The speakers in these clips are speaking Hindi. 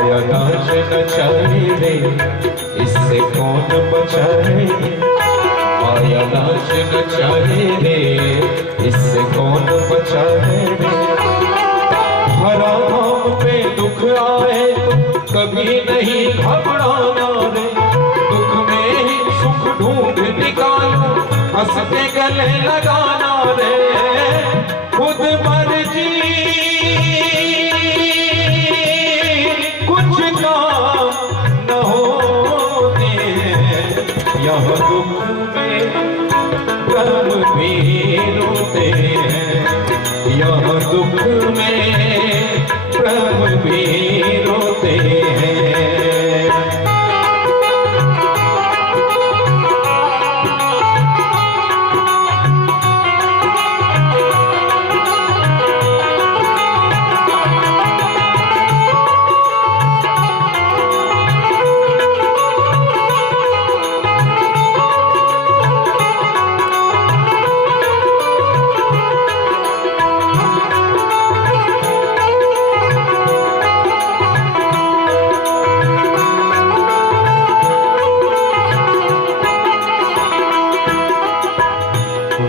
माया नाच नचाए रे, इससे कौन बचाए। माया नाच नचाए रे, इससे कौन बचाए रे। हरा धाम पे दुख आए तो कभी नहीं घबराना रे। दुख में ही सुख ढूंढ निकालो, हंस के गले लगाना रे। खुद मर्जी कुछ काम न होते, यह दुख में ब्रह्म भी रोते हैं। यह दुख में ब्रह्म भी रोते हैं।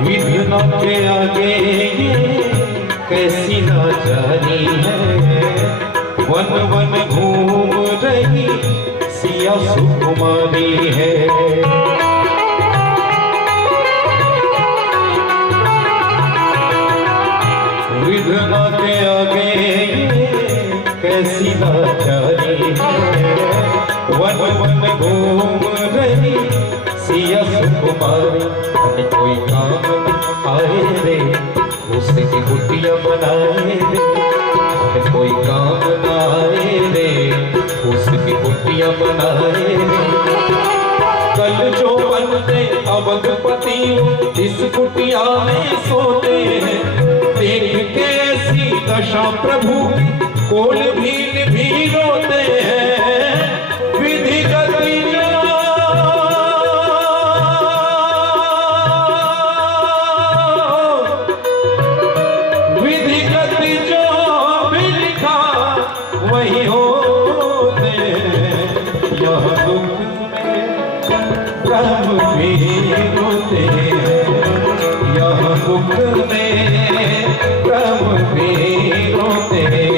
विघ्न के आगे ये कैसी लाचारी है। वन वन घूम रही सिया सुकुमारी है। विघ्न के आगे ये कैसी लाचारी है। वन वन घूम रही सिया सुकुमारी। कोई काम आए रे, उसकी गुटिया बनाए रे। कोई काम न आए रे, उसकी गुटिया बनाए रे। कल जो बनते अवधपति इस कुटिया में सोते हैं। देख के ऐसी दशा प्रभु कोल भीन भी रोते हैं। विधि गति वही होते हैं। यह दुख में ब्रह्म भी रोते हैं। यह दुख में ब्रह्म भी रोते हैं।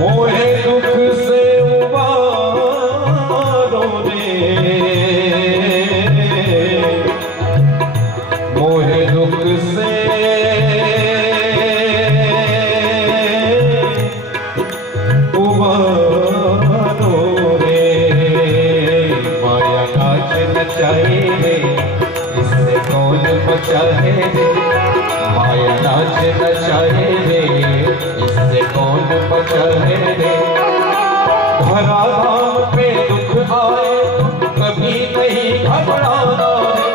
मोहे दुख से उबारो रे। मोहे दुख से उबारो रे। माया नाच नचाए रे, इससे कौन बचाए रे। माया नाच नचाए रे, इससे कौन बचाए रे। भरा धाम पे दुख आए कभी नहीं घबराना रे।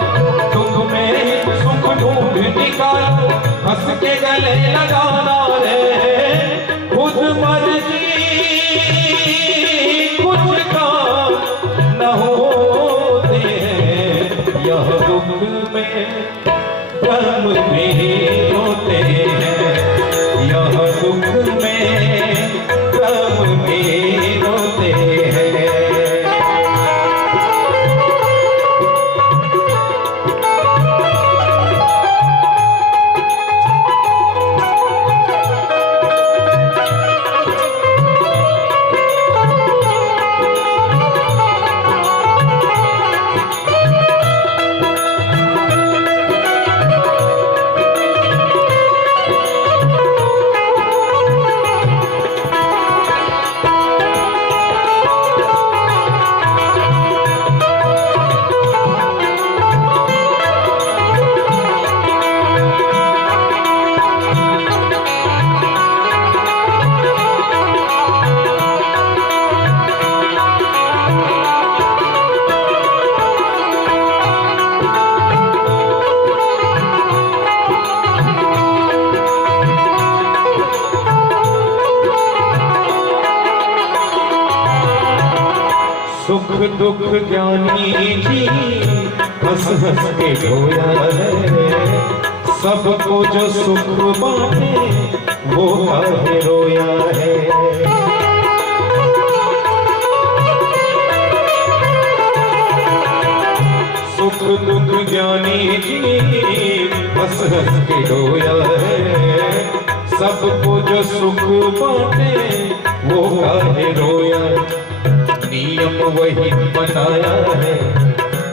दुख में सुख ढूंढ निकालो, हंस के गले लगाना रे। खुद मर्जी कुछ काम न होते हैं। यह दुख में ब्रह्म भी होते हैं। यह दुख में ब्रह्म भी रोते हैं। दुख ज्ञानी जी हंस हंस के ढोया है। सबको जो सुख बांटे वो काहे रोया है। सुख दुख ज्ञानी जी हंस हंस के ढोया है। सबको जो सुख बांटे वो काहे रोया। नियम वही बनाया है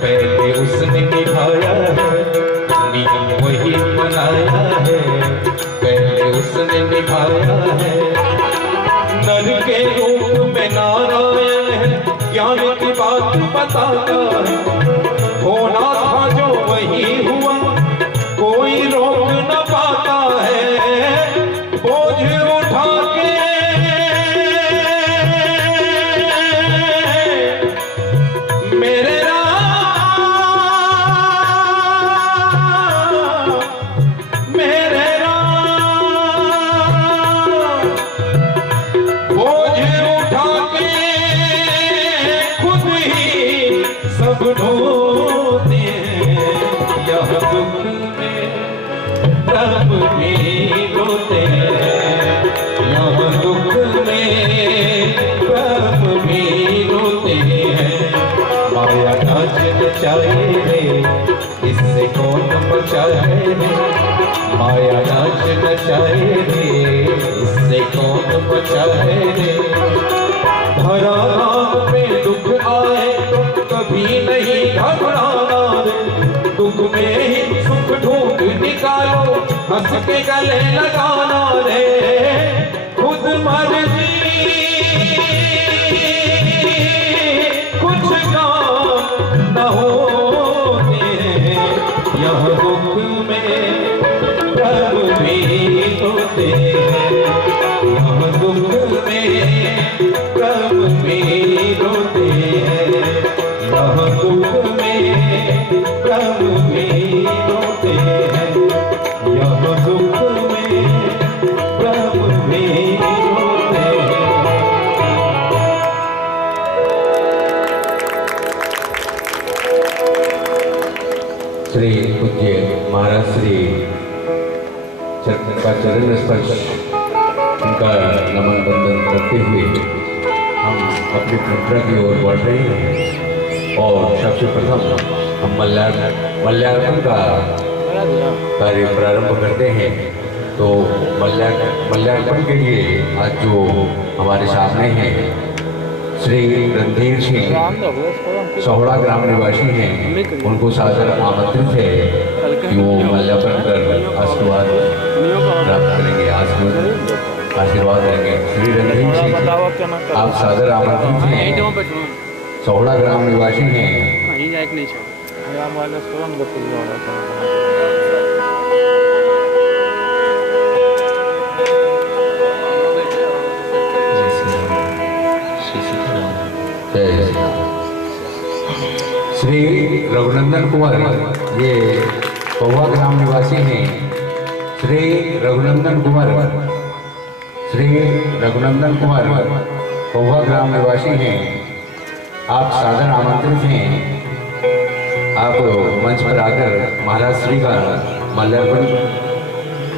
पहले उसने निभाया है। नियम वही बनाया है पहले उसने निभाया है। नर के रूप में नारायण है ज्ञान की बात बताता है। होना था जो वही हुआ कोई रोक न पाता है। बोझ उठा के मेरे सब ढोते हैं। यह दुख में प्रभु भी रोते हैं। यह दुख में प्रभु भी रोते हैं। माया नाच नचाए रे इससे कौन बचाए रे। माया नाच नचाए रे इससे कौन बचाए रे। धरा नाम में दुख आए कभी नहीं घबराना रे। दुख में ही सुख ढूंढ निकालो हंस के गले लगाना रे। खुद मर्जी कुछ काम न होते हैं। यह दुख में प्रभु भी होते हैं। यह दुख में प्रभु भी रोते हैं। यह दुख में प्रभु भी रोते हैं। यह दुख में प्रभु भी रोते हैं। श्री पूज्य महाराज श्री का चरण स्पर्श उनका नमन बंदन करते हुए हम अपनी परंपरा की ओर बढ़ रहे हैं। और सबसे प्रथम हम मल्यार्पण का कार्य प्रारंभ करते हैं। तो मल्यार्पण के लिए आज जो हमारे सामने हैं श्री रणधीर सिंह सोहड़ा ग्राम निवासी हैं। उनको सादर आमंत्रित है कि वो मल्यार्पण कर आशीर्वाद प्राप्त करेंगे। आशीर्वाद देंगे। श्री रणधीर सिंह आप सादर आमंत्रित हैं। सोहड़ा ग्राम निवासी हैं। श्री रघुनंदन कुंवर ये पौवा ग्राम निवासी हैं। श्री रघुनंदन कुंवर पौवा ग्राम निवासी हैं। आप सादर आमंत्रित हैं। आप मंच पर आकर महाराज श्री का माल्यार्पण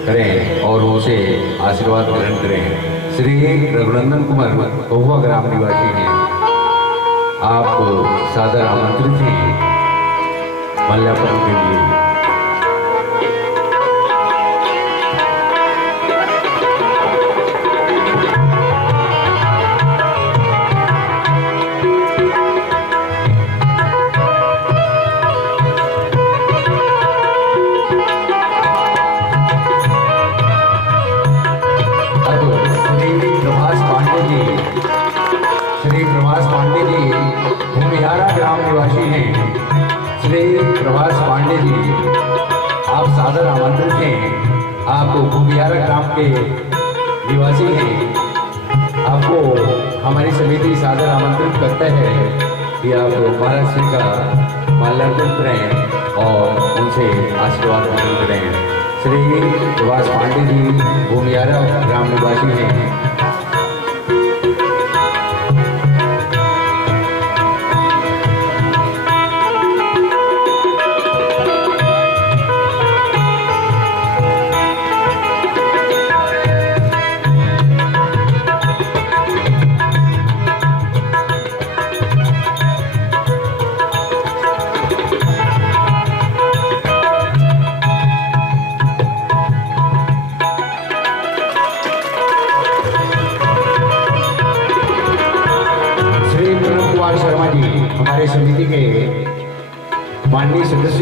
करें और उनसे आशीर्वाद ग्रहण करें। श्री रघुनंदन कुमार पौवा ग्राम निवासी हैं। आप सादर आमंत्रित हैं माल्यार्पण के लिए। प्रभास पांडे जी आप सादर आमंत्रित हैं। आप भूमियारा ग्राम के निवासी हैं। आपको हमारी समिति सादर आमंत्रित करता है कि आप महाराज श्री का माल्यार्पण करें और उनसे आशीर्वाद ग्रहण करें। श्री प्रभास पांडे जी भूमियारा ग्राम निवासी हैं।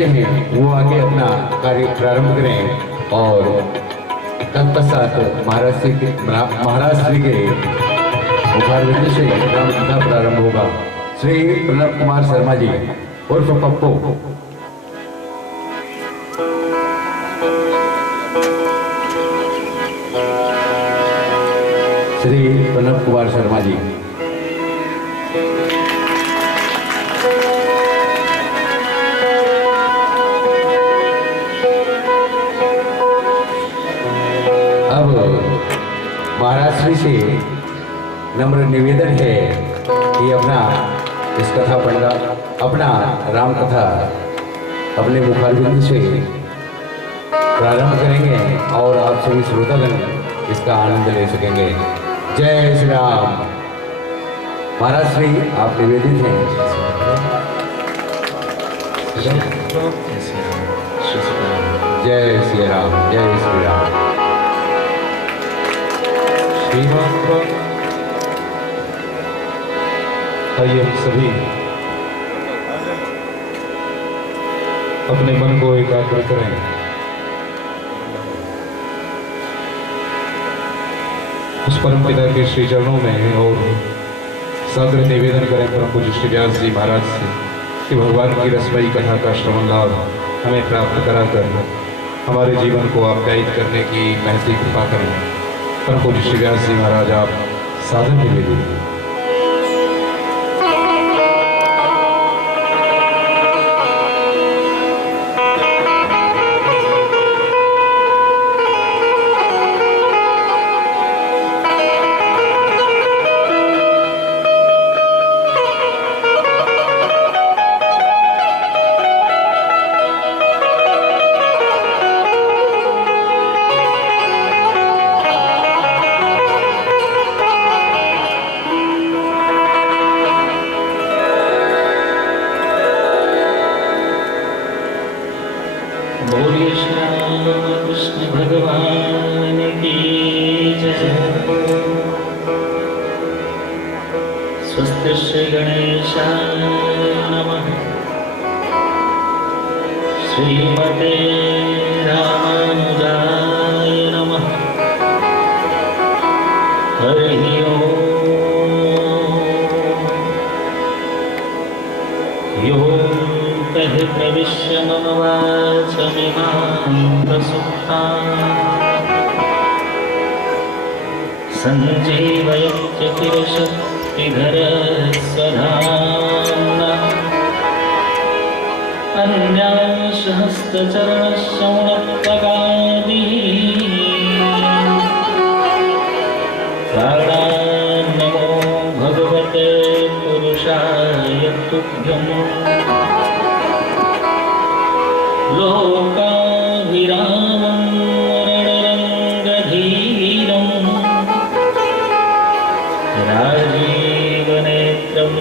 बच्चे हैं वो आगे अपना कार्य प्रारंभ करें और तत्पश्चात महाराष्ट्र के मुखारबिंद से रामकथा प्रारंभ होगा। श्री प्रणव कुमार शर्मा जी उर्फ पप्पू। श्री प्रणव कुमार शर्मा जी। अब महाराष्ट्र से नम्र निवेदन है कि अपना इस कथा पंडा अपना राम कथा अपने मुखारबिंद से प्रारंभ करेंगे और आप सभी श्रोतागण इसका आनंद ले सकेंगे। जय श्री राम। महाराज श्री आप निवेदित हैं। जय श्री राम, जय श्री राम। आइए हम सभी अपने मन को एकाग्र करें। उस परम पिता के श्री चरणों में और सादर निवेदन करें परम पूज्य श्री व्यास जी महाराज से कि भगवान की रसमयी कथा का श्रवण लाभ हमें प्राप्त कराकर हमारे जीवन को आप्यायित करने की महती कृपा करें। परम पूज्य श्री व्यास जी महाराज आप सादर निवेदन। कृष्ण भगवान की जय। स्वस्ति श्री गणेशाय नमः। श्रीमते रामानुजाय नमः। हरि ओम। यो प्रविश्य मम वाचमिमां प्रसुप्तां सञ्जीवयत्य चिरशक्तिधरस्वधाम्ना अन्यांशहस्तचरणश्रवणत्वगादीन् प्राणान्नमो भगवते पुरुषाय तुभ्यम्। लोकाभिरामं रणरङ्गधीरं राजीवनेत्रं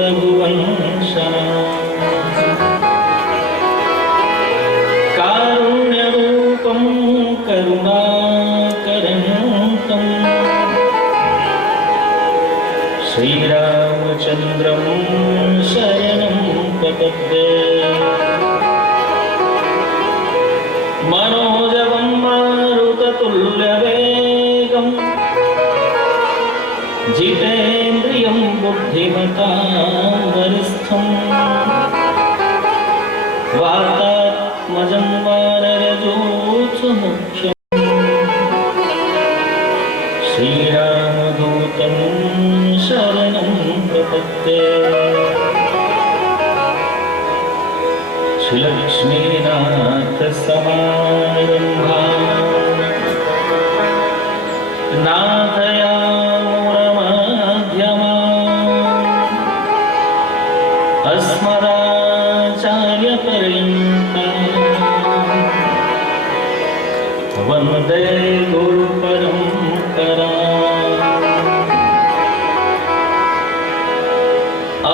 रघुवंशम् कारुण्यरूपं करुणाकरन्तं श्रीरामचन्द्रं शरणं प्रपद्ये। मनोजवं मारुततुल्यवेगं जितेन्द्रियं बुद्धिमतां वरिष्ठं वातात्मजं वानरयूथमुख्यं श्रीरामदूतं शरणं प्रपद्ये। श्रीलक्ष्मीनाथ समारम्भां नाथयामुनमध्यमाम् अस्मदाचार्यपर्यन्तां वन्दे गुरुपरम्पराम्।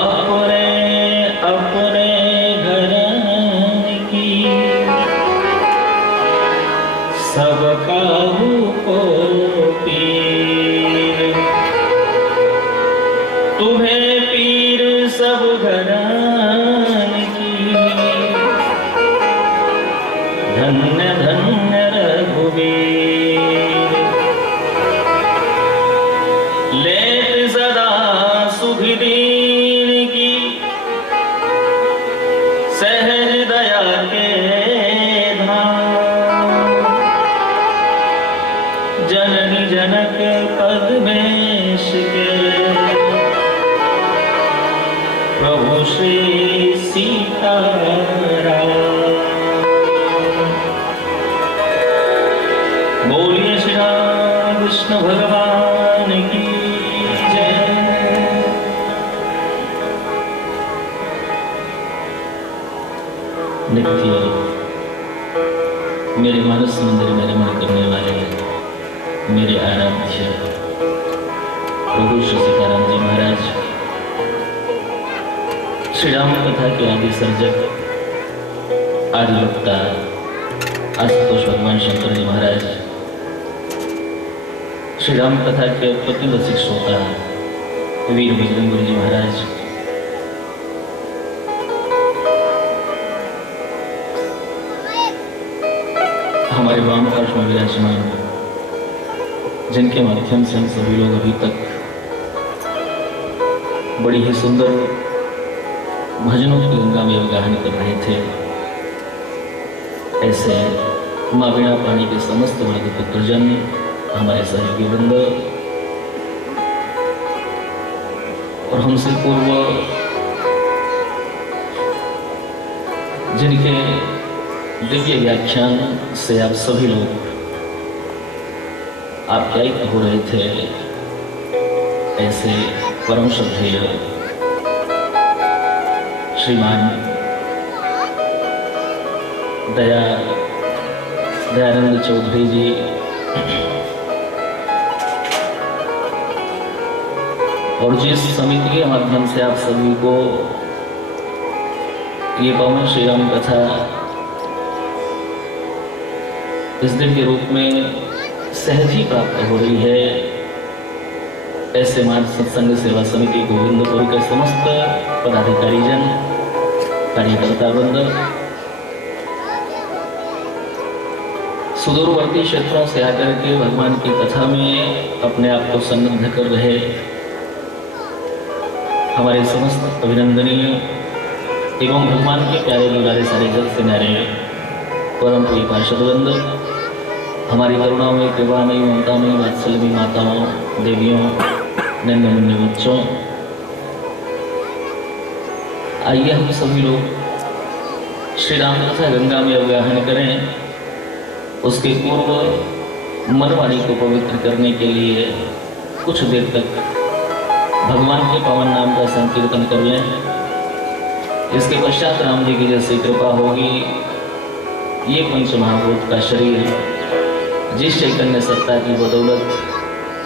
अपरे अपरे सब काहू को पीर, तुम्हें पीर सब घरान की। धन्य धन्य रघुवीर। लेत सदा सुखदीन की सहज दया के धाम। जननी जनक पद्मेश के प्रभु श्री सीताराम। बोलिए श्री राम कृष्ण भगवान की जय। नित्य मेरे मानस मंदिर में रमण करने वाले मेरे आराध्य प्रभु श्री सीताराम जी महाराज, श्री राम कथा के आदि सर्जक आदि वक्ता आशुतोष भगवान शंकर जी महाराज, श्री राम कथा के उत्पत्ति रसिक श्रोता वीर बजरंग गुरु जी महाराज, हमारे वाम पार्श्व में विराजमान, जिनके माध्यम से हम सभी लोग अभी तक बड़ी ही सुंदर भजनों की गंगा में गायन कर रहे थे, ऐसे माँ वीणा पानी के समस्त वर्ग पुत्रजन, हमारे सहयोगी वृंद और हमसे पूर्व जिनके दिव्य व्याख्यान से आप सभी लोग आप्यायित हो रहे थे, ऐसे परम श्रद्धेय श्रीमान दयानंद चौधरी जी, और जिस समिति के माध्यम से आप सभी को ये पावन श्री राम कथा इस दिन के रूप में सहज ही प्राप्त हो रही है, ऐसे मार्ग सत्संग सेवा समिति गोविंदपुर के समस्त पदाधिकारी जन, कार्यकर्ता वृंद, सुदूरवर्ती क्षेत्रों से आकर के भगवान की कथा में अपने आप को संलग्न कर रहे हमारे समस्त अभिनंदनीय एवं भगवान के प्यारे दुलारे सारे जग से न्यारे परम प्रिय पार्षद वृंद, हमारी करुणामयी कृपामयी ममतामयी वात्सल्यमयी माताओं, देवियों, नन्हे मुन्ने बच्चों, आइए हम सभी लोग श्री राम कथा गंगा में अवगाहन करें। उसके पूर्व मनवाणी को पवित्र करने के लिए कुछ देर तक भगवान के पावन नाम का संकीर्तन कर लें। इसके पश्चात राम जी की जैसी कृपा होगी, ये पंच महाभूत का शरीर जिस चैतन्य सत्ता की बदौलत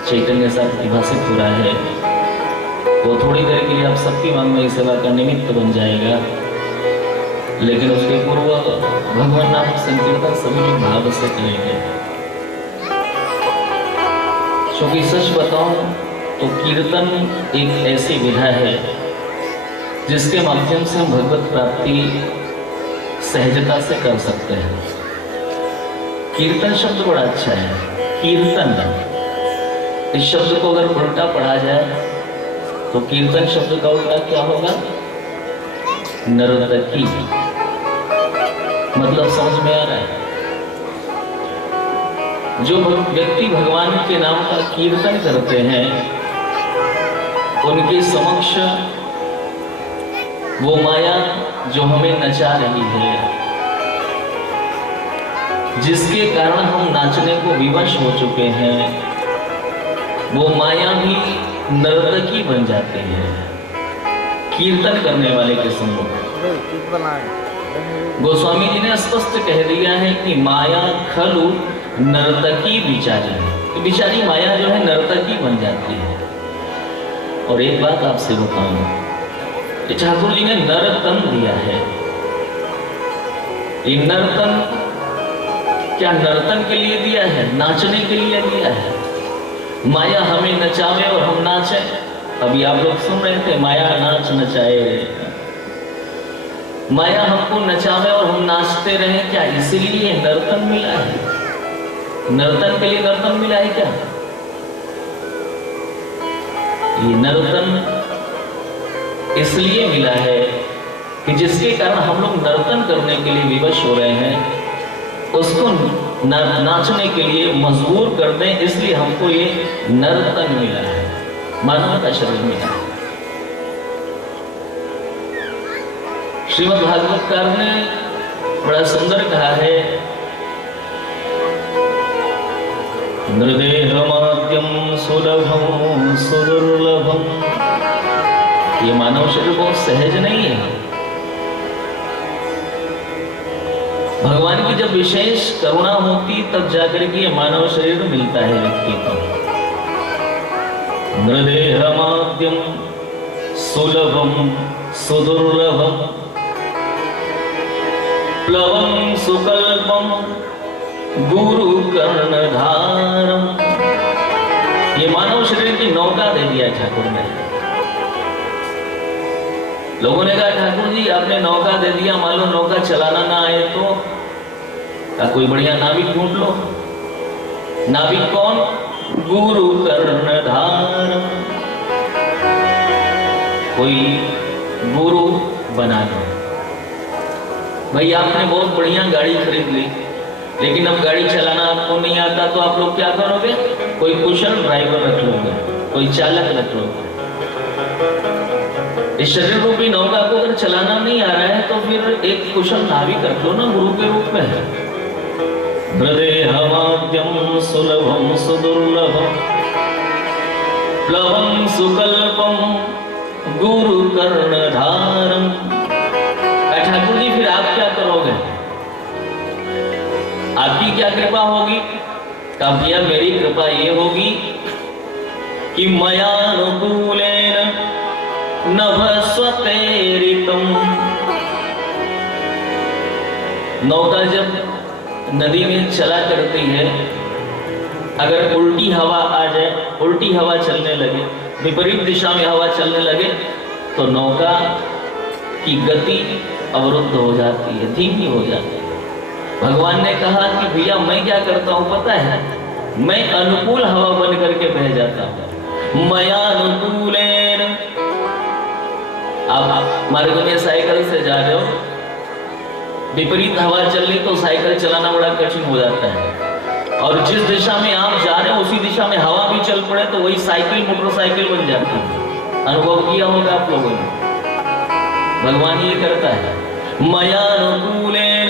चैतन्य सा प्रतिभासित हो रहा है, वो थोड़ी देर के लिए आप सबकी मांगमयी सेवा का निमित्त बन जाएगा। लेकिन उसके पूर्व भगवान नाम संकीर्तन सभी लोग भाव से करेंगे, क्योंकि सच बताऊं तो कीर्तन एक ऐसी विधा है जिसके माध्यम से हम भगवत प्राप्ति सहजता से कर सकते हैं। कीर्तन शब्द बड़ा अच्छा है, कीर्तन, इस शब्द को अगर उल्टा पढ़ा जाए तो कीर्तन शब्द का उल्टा क्या होगा? नर्तकी। मतलब समझ में आ रहा है? जो व्यक्ति भगवान के नाम का कीर्तन करते हैं, उनके समक्ष वो माया जो हमें नचा रही है, जिसके कारण हम नाचने को विवश हो चुके हैं, वो माया भी नर्तकी बन जाती है कीर्तन करने वाले के सम्मुख। गोस्वामी जी ने स्पष्ट कह दिया है कि माया खलु नर्तकी बिचारी, तो बिचारी माया जो है नर्तकी बन जाती है। और एक बात आपसे बताऊं, ठाकुर जी ने नर्तन दिया है। ये नर्तन क्या नर्तन के लिए दिया है? नाचने के लिए दिया है। माया हमें नचावे और हम नाचे। अभी आप लोग सुन रहे थे, माया नाच नचाए। माया हमको नचावे और हम नाचते रहे, क्या इसीलिए नर्तन मिला है? नर्तन के लिए नर्तन मिला है क्या? ये नर्तन इसलिए मिला है कि जिसके कारण हम लोग नर्तन करने के लिए विवश हो रहे हैं, उसको नाचने के लिए मजबूर कर दें, इसलिए हमको ये नर्तन मिला है, मानव का शरीर मिला है। श्रीमद् भागवतकार ने बड़ा सुंदर कहा है, नृदेहमाद्यम सुलभम सुदुर्लभम। ये मानव शरीर बहुत सहज नहीं है। भगवान की जब विशेष करुणा होती तब जाकर के ये मानव शरीर मिलता है व्यक्ति को। नृदेहमाद्यम सुलभम सुदुर्लभम प्लवम सुकल्पम गुरु कर्णधारम। ये मानव शरीर की नौका दे दिया ठाकुर ने। लोगों ने कहा ठाकुर जी आपने नौका दे दिया, मान लो नौका चलाना ना आए तो? का कोई बढ़िया नाविक ढूंढ लो। नाविक कौन? गुरु कर्णधारम। कोई गुरु बना लो। भाई आपने बहुत बढ़िया गाड़ी खरीद ली, लेकिन अब गाड़ी चलाना आपको नहीं आता, तो आप लोग क्या करोगे? कोई कुशल ड्राइवर रख लोगे, कोई चालक रख लोगे। इस शरीर रूपी नौका को अगर चलाना नहीं आ रहा है तो फिर एक कुशल नाविक रख लो ना गुरु के रूप में। हृदयमाद्यम सुलभम सुदुर्लभम प्लवम सुकल्पम गुरु कर्णधारम। ठाकुर जी फिर आप क्या करोगे? आपकी क्या कृपा होगी? कहा भैया मेरी कृपा ये होगी कि मयानुकूलेन नभस्वतेरितम। नौका जब नदी में चला करती है, अगर उल्टी हवा आ जाए, उल्टी हवा चलने लगे, विपरीत दिशा में हवा चलने लगे, तो नौका की गति अवरुद्ध हो जाती है, धीमी हो जाती है। भगवान ने कहा कि भैया मैं क्या करता हूं पता है? मैं अनुकूल हवा बन करके बह जाता हूं। मयानुकूलेन। आप मार्ग में साइकिल से जा रहे हो, विपरीत हवा चल रही तो साइकिल चलाना बड़ा कठिन हो जाता है, और जिस दिशा में आप जा रहे हो उसी दिशा में हवा भी चल पड़े तो वही साइकिल मोटरसाइकिल बन जाती है। अनुभव किया होगा आप लोगों ने। भगवान ये करता है, मयानुकूलेन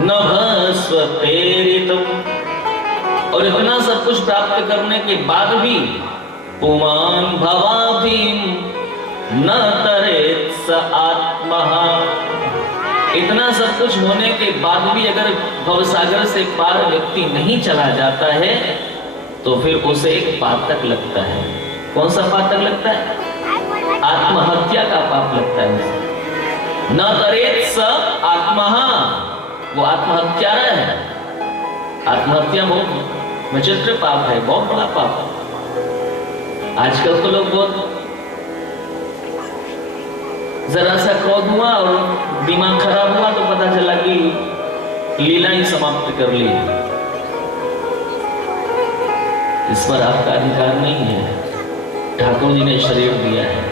नभस्वतेरितम। और इतना सब कुछ प्राप्त करने के बाद भी पुमान भवाभीम न तरेत स आत्मः। इतना सब कुछ होने के बाद भी अगर भवसागर से पार व्यक्ति नहीं चला जाता है तो फिर उसे एक पातक लगता है। कौन सा पातक लगता है? आत्महत्या का पाप लगता है उसे। न तरेत स आत्मः, वो आत्महत्यारा है। आत्महत्या बहुत विचित्र पाप है, बहुत बड़ा पाप। आजकल तो लोग बहुत जरा सा क्रोध हुआ और दिमाग खराब हुआ तो पता चला कि लीला ही समाप्त कर ली। इस पर आपका अधिकार नहीं है। ठाकुर जी ने शरीर दिया है,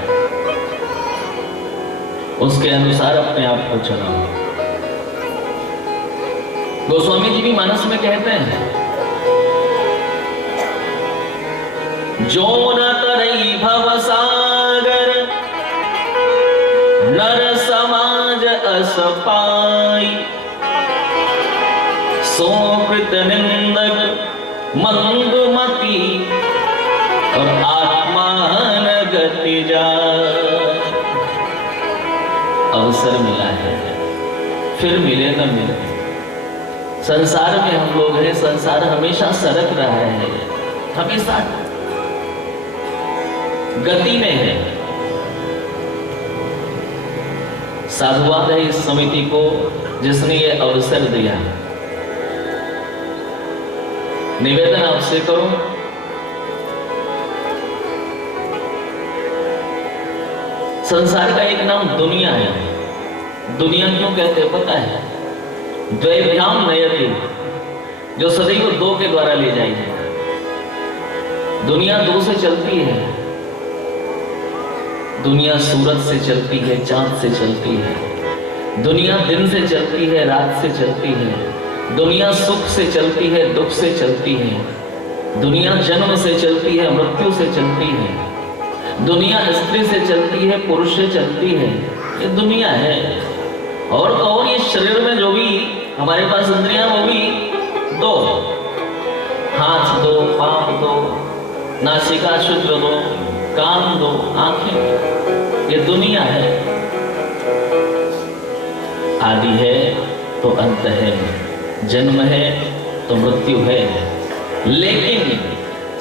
उसके अनुसार अपने आप को चलाओ। गोस्वामी जी भी मानस में कहते हैं, जो न तरई भवसागर नर समाज अस पाई, सो कृत निंदक मंदमती और आत्मान गति जाए। अवसर मिला है, फिर मिले न मिले। संसार में हम लोग हैं, संसार हमेशा सरक रहा है, हमेशा गति में है। साधुवाद है इस समिति को जिसने ये अवसर दिया। निवेदन आपसे करूं, संसार का एक नाम दुनिया है। दुनिया क्यों कहते हैं पता है? द्वैभ्याम नयते, जो सदैव दो के द्वारा ले जाई जाए। दुनिया दो से चलती है। दुनिया सूरज से चलती है, चांद से चलती है। दुनिया दिन से चलती है, रात से चलती है। दुनिया सुख से चलती है, दुख से चलती है। दुनिया जन्म से चलती है, मृत्यु से चलती है। दुनिया स्त्री से चलती है, पुरुष से चलती है। ये दुनिया है। और तो और ये शरीर में जो भी हमारे पास इंद्रियां, वो भी दो, हाथ दो, पांव दो, नासिका शुद्र दो, कान दो, आंखें। ये दुनिया है। आदि है तो अंत है, जन्म है तो मृत्यु है। लेकिन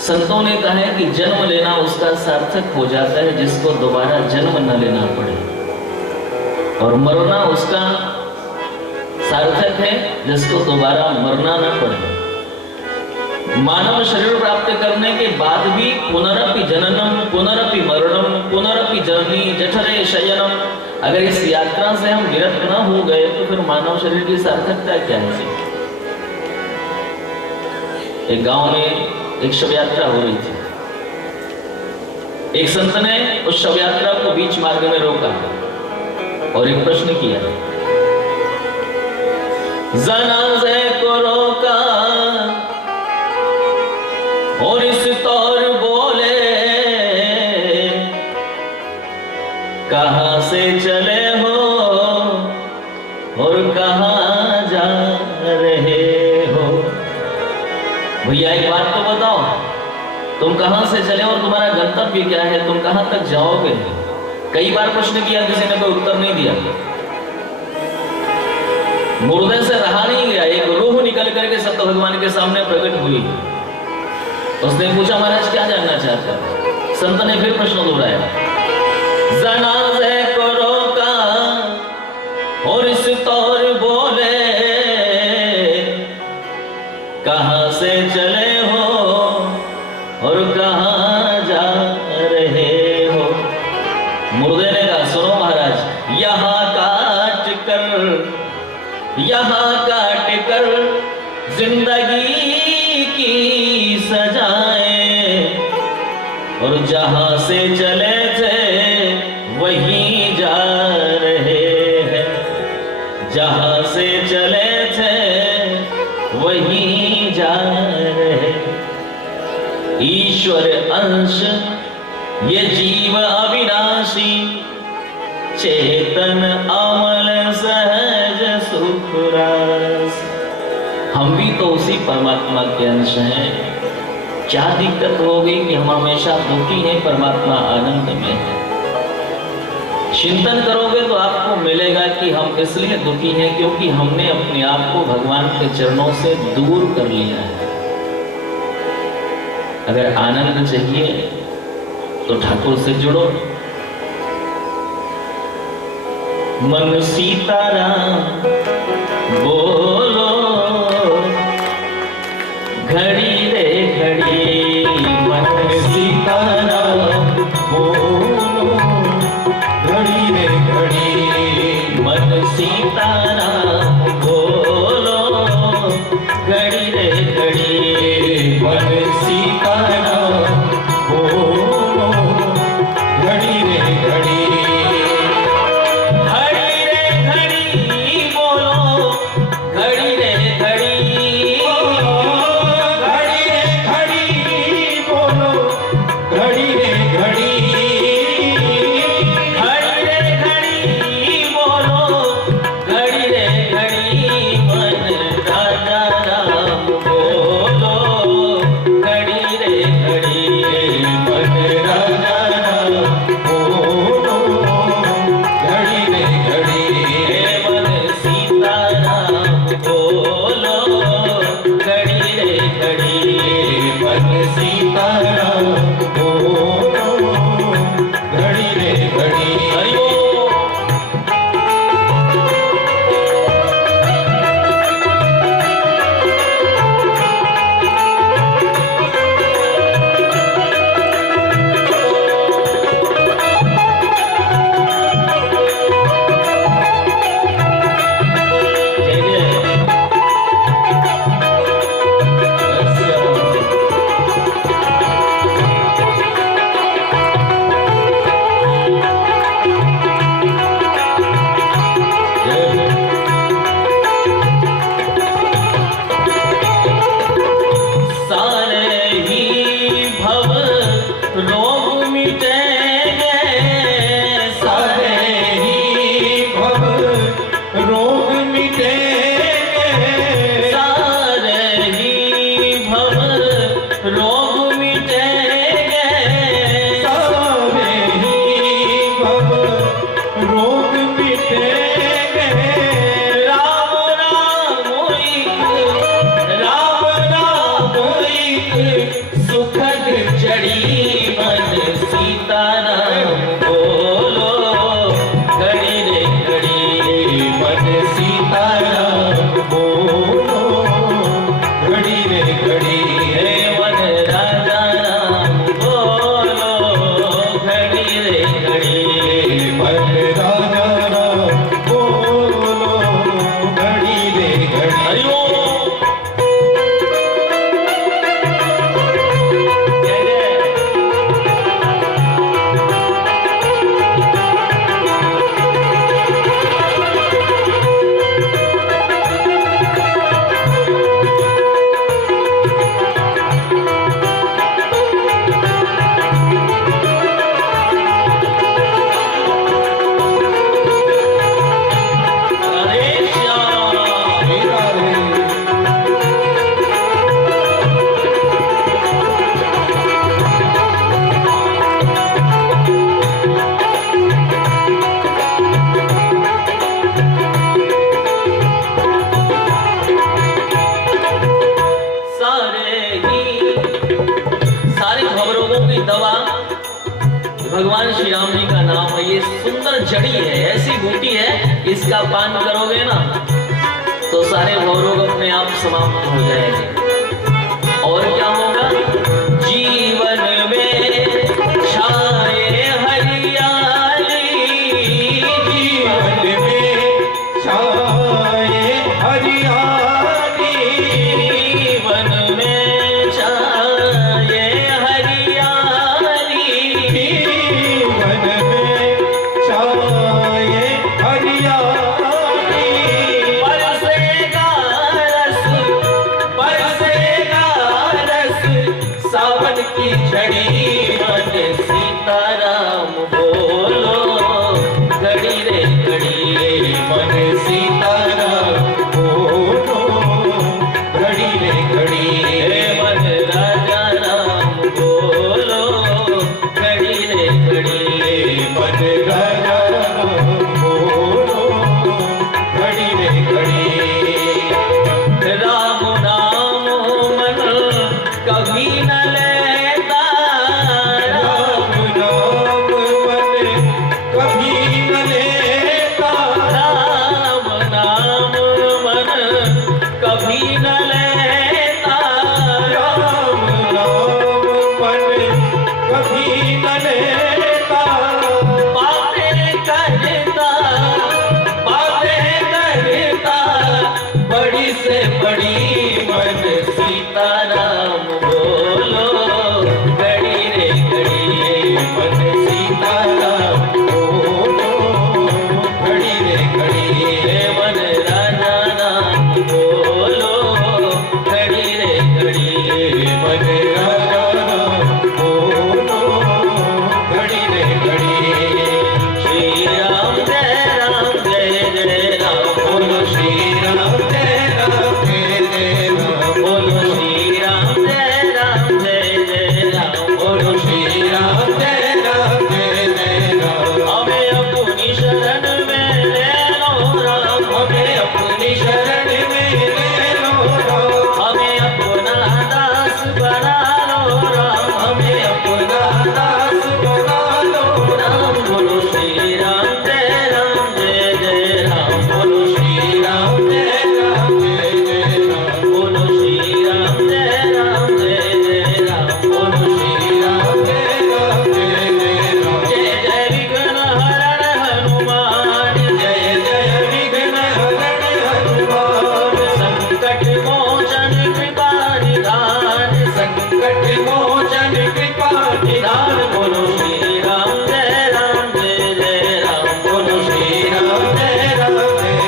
संतों ने कहा है कि जन्म लेना उसका सार्थक हो जाता है जिसको दोबारा जन्म न लेना पड़े, और मरना उसका सार्थक है जिसको दोबारा मरना न पड़े। मानव शरीर प्राप्त करने के बाद भी पुनरपि जननम, पुनरपि मरणम, पुनरपि जननी जठरे शयनम, अगर इस यात्रा से हम विरत न हो गए तो फिर मानव शरीर की सार्थकता क्या है? एक गांव में एक शव यात्रा हो रही थी। एक संत ने उस शव यात्रा को बीच मार्ग में रोका और एक प्रश्न किया। जनाजे को रोका और इस तौर बोले, कहां से चले हो और कहां जा रहे हो? भैया एक बात तो बताओ, तुम कहां से चले और तुम्हारा गंतव्य क्या है? तुम कहां तक जाओगे? कई बार प्रश्न किया, किसी ने कोई उत्तर नहीं दिया। मुर्दे से रहा नहीं गया। एक रूह निकल करके सत्य भगवान के सामने प्रकट हुई। उसने पूछा, महाराज क्या जानना चाहता है? संत ने फिर प्रश्न दोहराया। जनाजे को रोका और इस तौर बोले, कहां से चले हो और कहां जा रहे हो? मुर्दे ने कहा, सुनो महाराज, यहां काट कर जिंदगी की सजाएं, और जहां से चले थे वहीं जा रहे हैं। जहां से चले थे वहीं जा रहे। ईश्वर अंश ये जीव अविनाशी, चेतन अमल सहज सुख रास। हम भी तो उसी परमात्मा के अंश हैं। क्या दिक्कत हो गई कि हम हमेशा दुखी हैं, परमात्मा आनंद में है? चिंतन करोगे तो आपको मिलेगा कि हम इसलिए दुखी हैं क्योंकि हमने अपने आप को भगवान के चरणों से दूर कर लिया है। अगर आनंद चाहिए तो ठाकुर से जुड़ो। मन सीताराम बोलो, घड़ी रे घड़ी मन सीताराम बोलो, घड़ी रे घड़ी मन सीताराम बोलो, घड़ी रे घड़ी मन सीताराम बोलो, घड़ी रे घड़ी। भगवान श्री राम जी का नाम है। ये सुंदर जड़ी है, ऐसी बूटी है, इसका पान करोगे ना तो सारे भवरोग अपने आप समाप्त हो जाएंगे। और क्या होगा? जीवन में छाए हरियाली, जीवन में छाए हरियाली, जीवन में छाए हरियाली, जीवन में छाए हरियाली, बरसेगा रस सावन की झड़ी, मन सीताराम बोलो घड़ी रे घड़ी, मन सीताराम बोलो घड़ी रे घड़ी, हे मन राजा राम बोलो घड़ी रे घड़ी, मन राजा राम बोलो घड़ी रे घड़ी, राम नाम मन कभी न लेता, राम नाम मन कभी न लेता, राम नाम मन कभी न लेता, राम नाम मन कभी न लेता, बातें करता बड़ी से बड़ी, मन सीताराम बोलो घड़ी रे घड़ी, मन सीताराम बोलो घड़ी रे घड़ी, हे मन राजा राम बोलो घड़ी रे घड़ी, मन राजा राम बोलो घड़ी रे घड़ी, श्री राम जय राम बोलो श्री राम जय राम जय राम, बोलो श्री राम जय राम बोलो श्री राम जय राम जय राम, हमें अपनी शरण में ले लो राम, हमें अपनी शरण में ले लो राम, हमें अपना दास बना लो राम, हमें अपना दास बना लो राम। बोलो श्री राम जय राम, बोलो श्री राम जय राम जय राम, बोलो श्री राम जय राम, बोलो श्री राम जय राम जय राम, जय जय विघ्न हरण हनुमान, जय जय विघ्न हरण हनुमान, संकट मोचन कृपा निधान, संकट मोचन कृपा निधान, बोलो श्री राम जय राम, बोलो श्री राम जय राम जय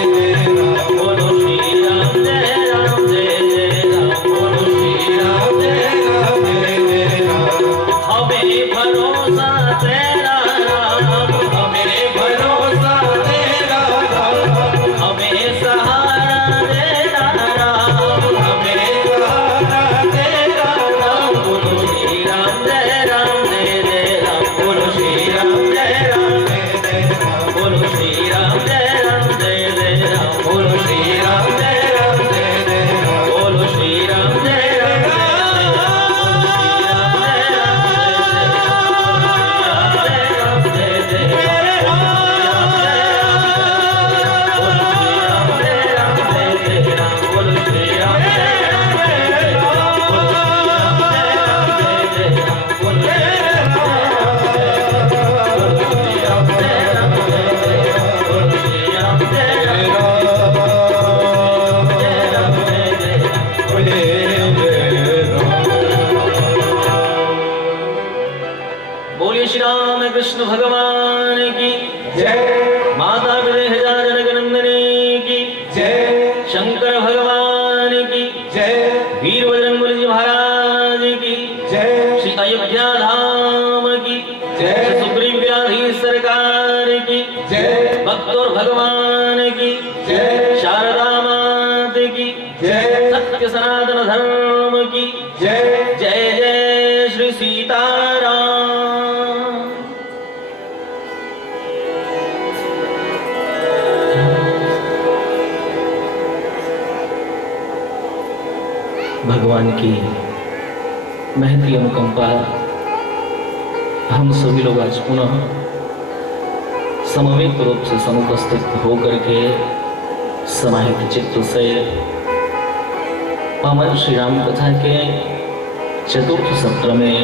राम, बोलो श्री राम जय राम, बोलो श्री राम जय राम जय राम, हमें भरोसा तेरा राम, हमें भरोसा तेरा राम, हमें सहारा देना राम, हमें सहारा तेरा राम, बोलो श्री राम जय राम, बोलो श्री राम जय राम, जय राम, बोलो श्री राम जय राम, बोलो श्री राम जय राम, बोलो श्री राम जय राम, बोलिए श्री राम कृष्ण भगवान की जय माता विदेहजा जनक नंदनी की जय शंकर भगवान की जय वीर बजरंगबली जी महाराज की जय श्री अयोध्या धाम की जय सुग्रीव व्याधीश सरकार की जय भक्त और भगवान की जय शारदा मात की जय सत्य सनातन धर्म की जय जय जय श्री सीताराम। भगवान की महती अनुकंपा हम सभी लोग आज पुनः समवेत रूप से समुपस्थित होकर के समाहित चित्त से पावन श्री राम कथा के चतुर्थ सत्र में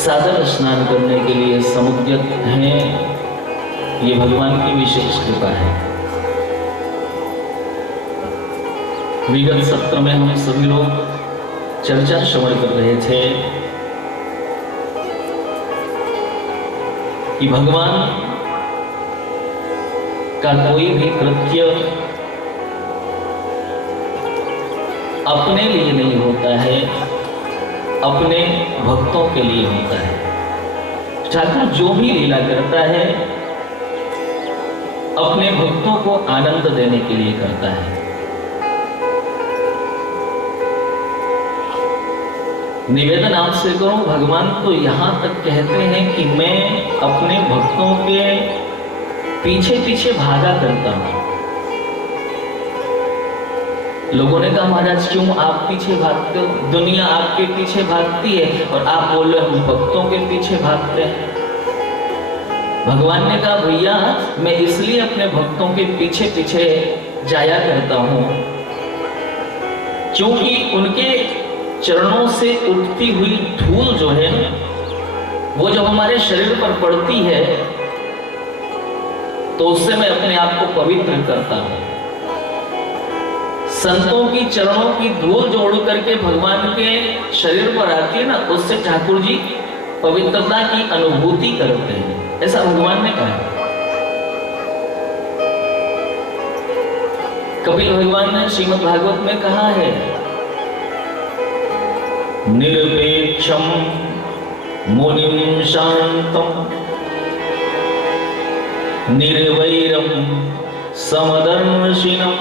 सादर स्नान करने के लिए समुद्यत हैं। ये भगवान की विशेष कृपा है। विगत सत्र में हम सभी लोग चर्चा श्रवण कर रहे थे कि भगवान का कोई भी कृत्य अपने लिए नहीं होता है, अपने भक्तों के लिए होता है। ठाकुर जो भी लीला करता है अपने भक्तों को आनंद देने के लिए करता है। निवेदन आपसे करूं, भगवान तो यहां तक कहते हैं कि मैं अपने भक्तों के पीछे पीछे भागा करता हूं। लोगों ने कहा महाराज क्यों आप पीछे भागते हो? दुनिया आपके पीछे भागती है और आप बोल रहे हम भक्तों के पीछे भागते हैं। भगवान ने कहा भैया मैं इसलिए अपने भक्तों के पीछे पीछे जाया करता हूं क्योंकि उनके चरणों से उठती हुई धूल जो है वो जब हमारे शरीर पर पड़ती है तो उससे मैं अपने आप को पवित्र करता हूं। संतों की चरणों की धूल जो उड़ करके भगवान के शरीर पर आती है ना, उससे ठाकुर जी पवित्रता की अनुभूति करते हैं, ऐसा भगवान ने कहा। कपिल भगवान ने श्रीमद् भागवत में कहा है निरपेक्षम मुनिम शांतम निर्वैरम समदर्शिनम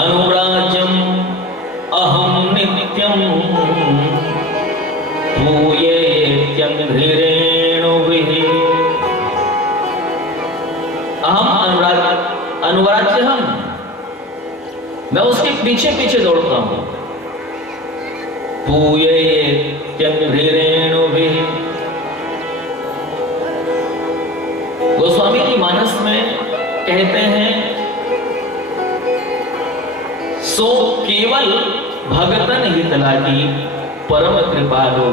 अनुराज्यम अहम नित्यम पूयेत्यंघ्रिरेणुभिः। अहम अनुराज्य हम, मैं उसके पीछे पीछे दौड़ता हूं। पूयेत्यंघ्रिरेणुभिः। गोस्वामी की मानस में कहते हैं सो केवल भगतन हितलागी परम कृपालु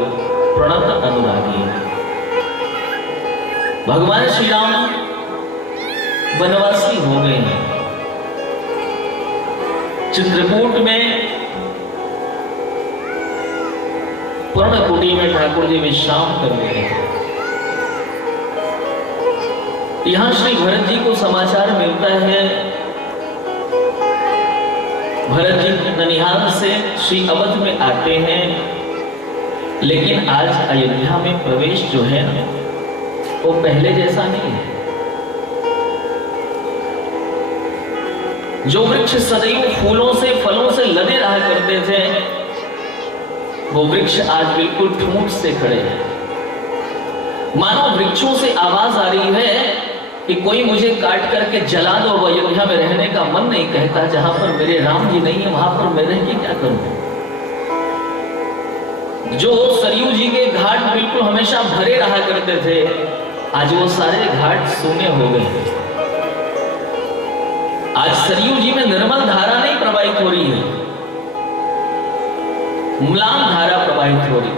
प्रणत अनुरागी। भगवान श्री राम वनवासी हो गए हैं। चित्रकूट में पर्णकुटी में ठाकुर जी विश्राम कर रहे हैं। यहां श्री भरत जी को समाचार मिलता है, भरत जी ननिहाल से श्री अवध में आते हैं, लेकिन आज अयोध्या में प्रवेश जो है वो पहले जैसा नहीं है। जो वृक्ष सदैव फूलों से फलों से लदे रहा करते थे वो वृक्ष आज बिल्कुल ठूंठ से खड़े हैं। मानो वृक्षों से आवाज आ रही है कि कोई मुझे काट करके जला दो, वो अयोध्या में रहने का मन नहीं कहता। जहां पर मेरे राम जी नहीं है वहां पर मैं रह के क्या करूं? जो सरयू जी के घाट बिल्कुल हमेशा भरे रहा करते थे, आज वो सारे घाट सूने हो गए। आज सरयू जी में निर्मल धारा नहीं प्रवाहित हो रही है, म्लान धारा प्रवाहित हो रही है।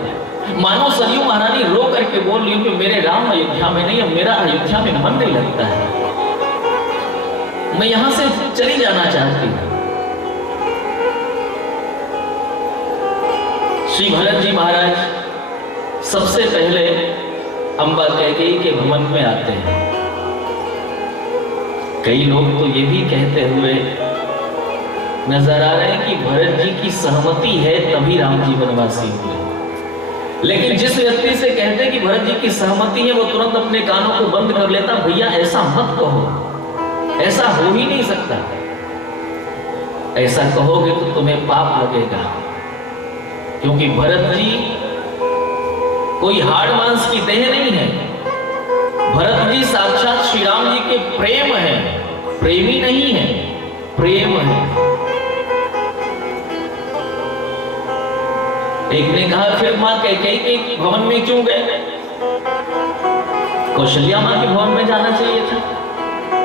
मानो सरयू महारानी रो करके बोल रही हो कि मेरे राम अयोध्या में नहीं है, मेरा अयोध्या में मन नहीं लगता है, मैं यहां से चली जाना चाहती हूं। श्री भरत जी महाराज सबसे पहले अंबा कैकेयी के भवन में आते हैं। कई लोग तो ये भी कहते हुए नजर आ रहे हैं कि भरत जी की सहमति है तभी राम जी वनवासी हुए। लेकिन जिस व्यक्ति से कहते हैं कि भरत जी की सहमति है वो तुरंत अपने कानों को बंद कर लेता, भैया ऐसा मत कहो, ऐसा हो ही नहीं सकता। ऐसा कहोगे तो तुम्हें पाप लगेगा, क्योंकि भरत जी कोई हाड़ मांस की देह नहीं है। भरत जी साक्षात श्री राम जी के प्रेम है, प्रेमी नहीं है, प्रेम है। एक ने कहा फिर माँ कैकेयी के भवन में क्यों गए? कौशल्या माँ के भवन में जाना चाहिए था,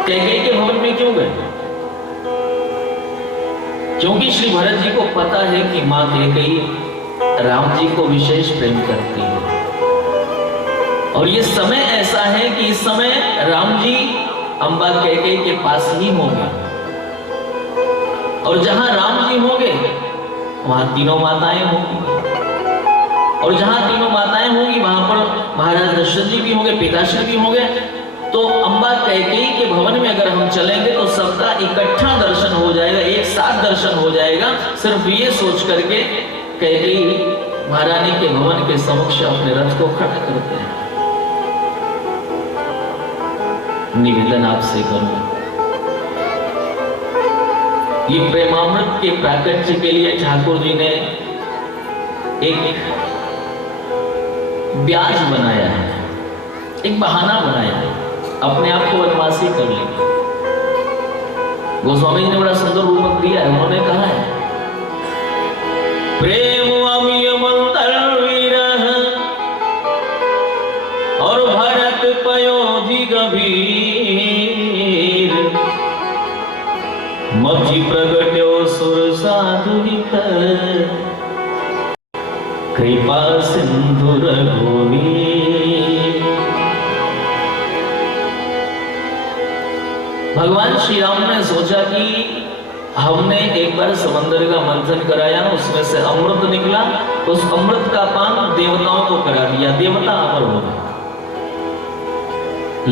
कैकेयी के भवन में क्यों गए? क्योंकि श्री भरत जी को पता है कि माँ कैकेयी राम जी को विशेष प्रेम करती है, और ये समय ऐसा है कि इस समय राम जी अम्बा कैकेयी के पास ही होंगे, और जहां राम जी होंगे वहां तीनों माताएं होंगी, और जहां तीनों माताएं होंगी वहां पर महाराज दशरथ जी भी होंगे, पिताश्री भी होंगे। तो अम्बा कैकेयी के भवन में अगर हम चलेंगे तो सबका इकट्ठा दर्शन हो जाएगा, एक साथ दर्शन हो जाएगा। सिर्फ ये सोच करके कैकेयी महारानी के भवन के समक्ष अपने रथ को खड़ा करते हैं। निवेदन आपसे करूं, ये प्रेमामृत के प्राकट्य के लिए ठाकुर जी ने एक ब्याज बनाया है, एक बहाना बनाया है, अपने आप को वनवासी कर ले। गोस्वामी जी ने बड़ा सुंदर रूपक दिया है। उन्होंने कहा है प्रेम अमिय मंतर विरह और भरत पयोधि गभीर मधि प्रगट्यो सुर साधुनिक कृपा सिंधु रघुवीर। भगवान श्री राम ने सोचा कि हमने एक बार समंदर का मंथन कराया, उसमें से अमृत निकला, उस अमृत का पान देवताओं को करा दिया, देवता अमर हो गए।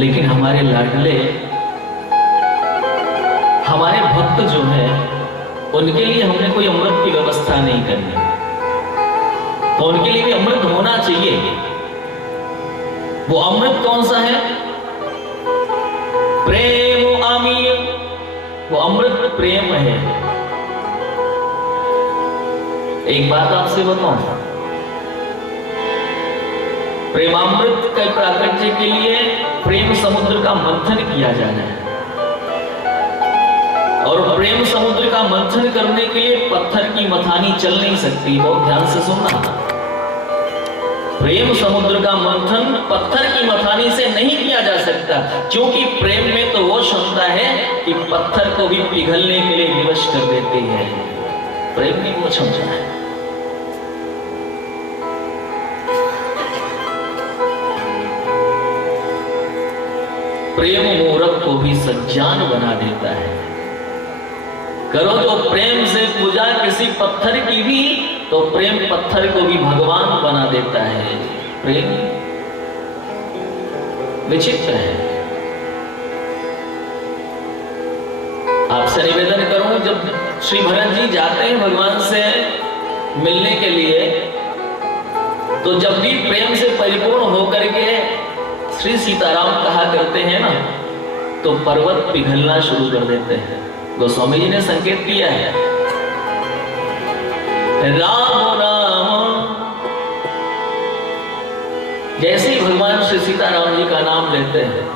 लेकिन हमारे लाडले, हमारे भक्त जो है, उनके लिए हमने कोई अमृत की व्यवस्था नहीं करनी, तो उनके लिए भी अमृत होना चाहिए। वो अमृत कौन सा है? प्रेम अमीय, वो अमृत प्रेम है। एक बात आपसे बताऊं, प्रेमामृत के प्राकट्य के लिए प्रेम समुद्र का मंथन किया जाना है, और प्रेम समुद्र का मंथन करने के लिए पत्थर की मथानी चल नहीं सकती। बहुत ध्यान से सुनना, प्रेम समुद्र का मंथन पत्थर की मथानी से नहीं किया जा सकता, क्योंकि प्रेम में तो वो क्षमता है कि पत्थर को भी पिघलने के लिए विवश कर देते हैं। प्रेम में वो क्षमता है। प्रेम मूर्ख को भी सज्जान बना देता है। करो तो प्रेम से पूजा किसी पत्थर की भी, तो प्रेम पत्थर को भी भगवान बना देता है। प्रेम विचित्र है। आपसे निवेदन करूं, जब श्री भरत जी जाते हैं भगवान से मिलने के लिए, तो जब भी प्रेम से परिपूर्ण होकर के श्री सीताराम कहा करते हैं ना, तो पर्वत पिघलना शुरू कर देते हैं। गोस्वामी जी ने संकेत किया है, राम राम। जैसे ही भगवान श्री सीताराम जी का नाम लेते हैं,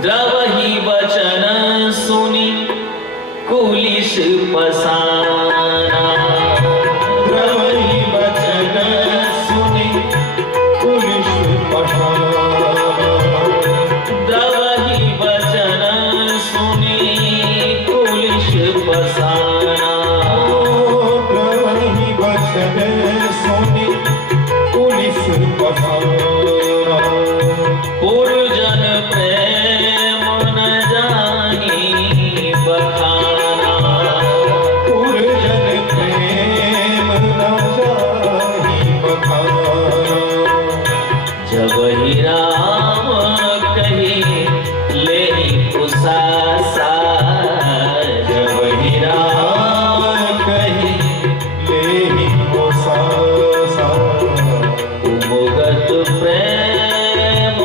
द्रवहि वचन सुनी कुलिश पसाना, द्रवहि वचन सुनी कुलिश पसाना, द्रवहि वचन सुनी कुलिश पसाना, द्रवहि वचन सुनी कुलिश पसाना, पुरजन प्रेम न जानी बखाना, पुरजन प्रेम न जानी बखाना, जब ही राम कही ले उसासा, जब ही राम कही लेहि उसासा, उमगत प्रेम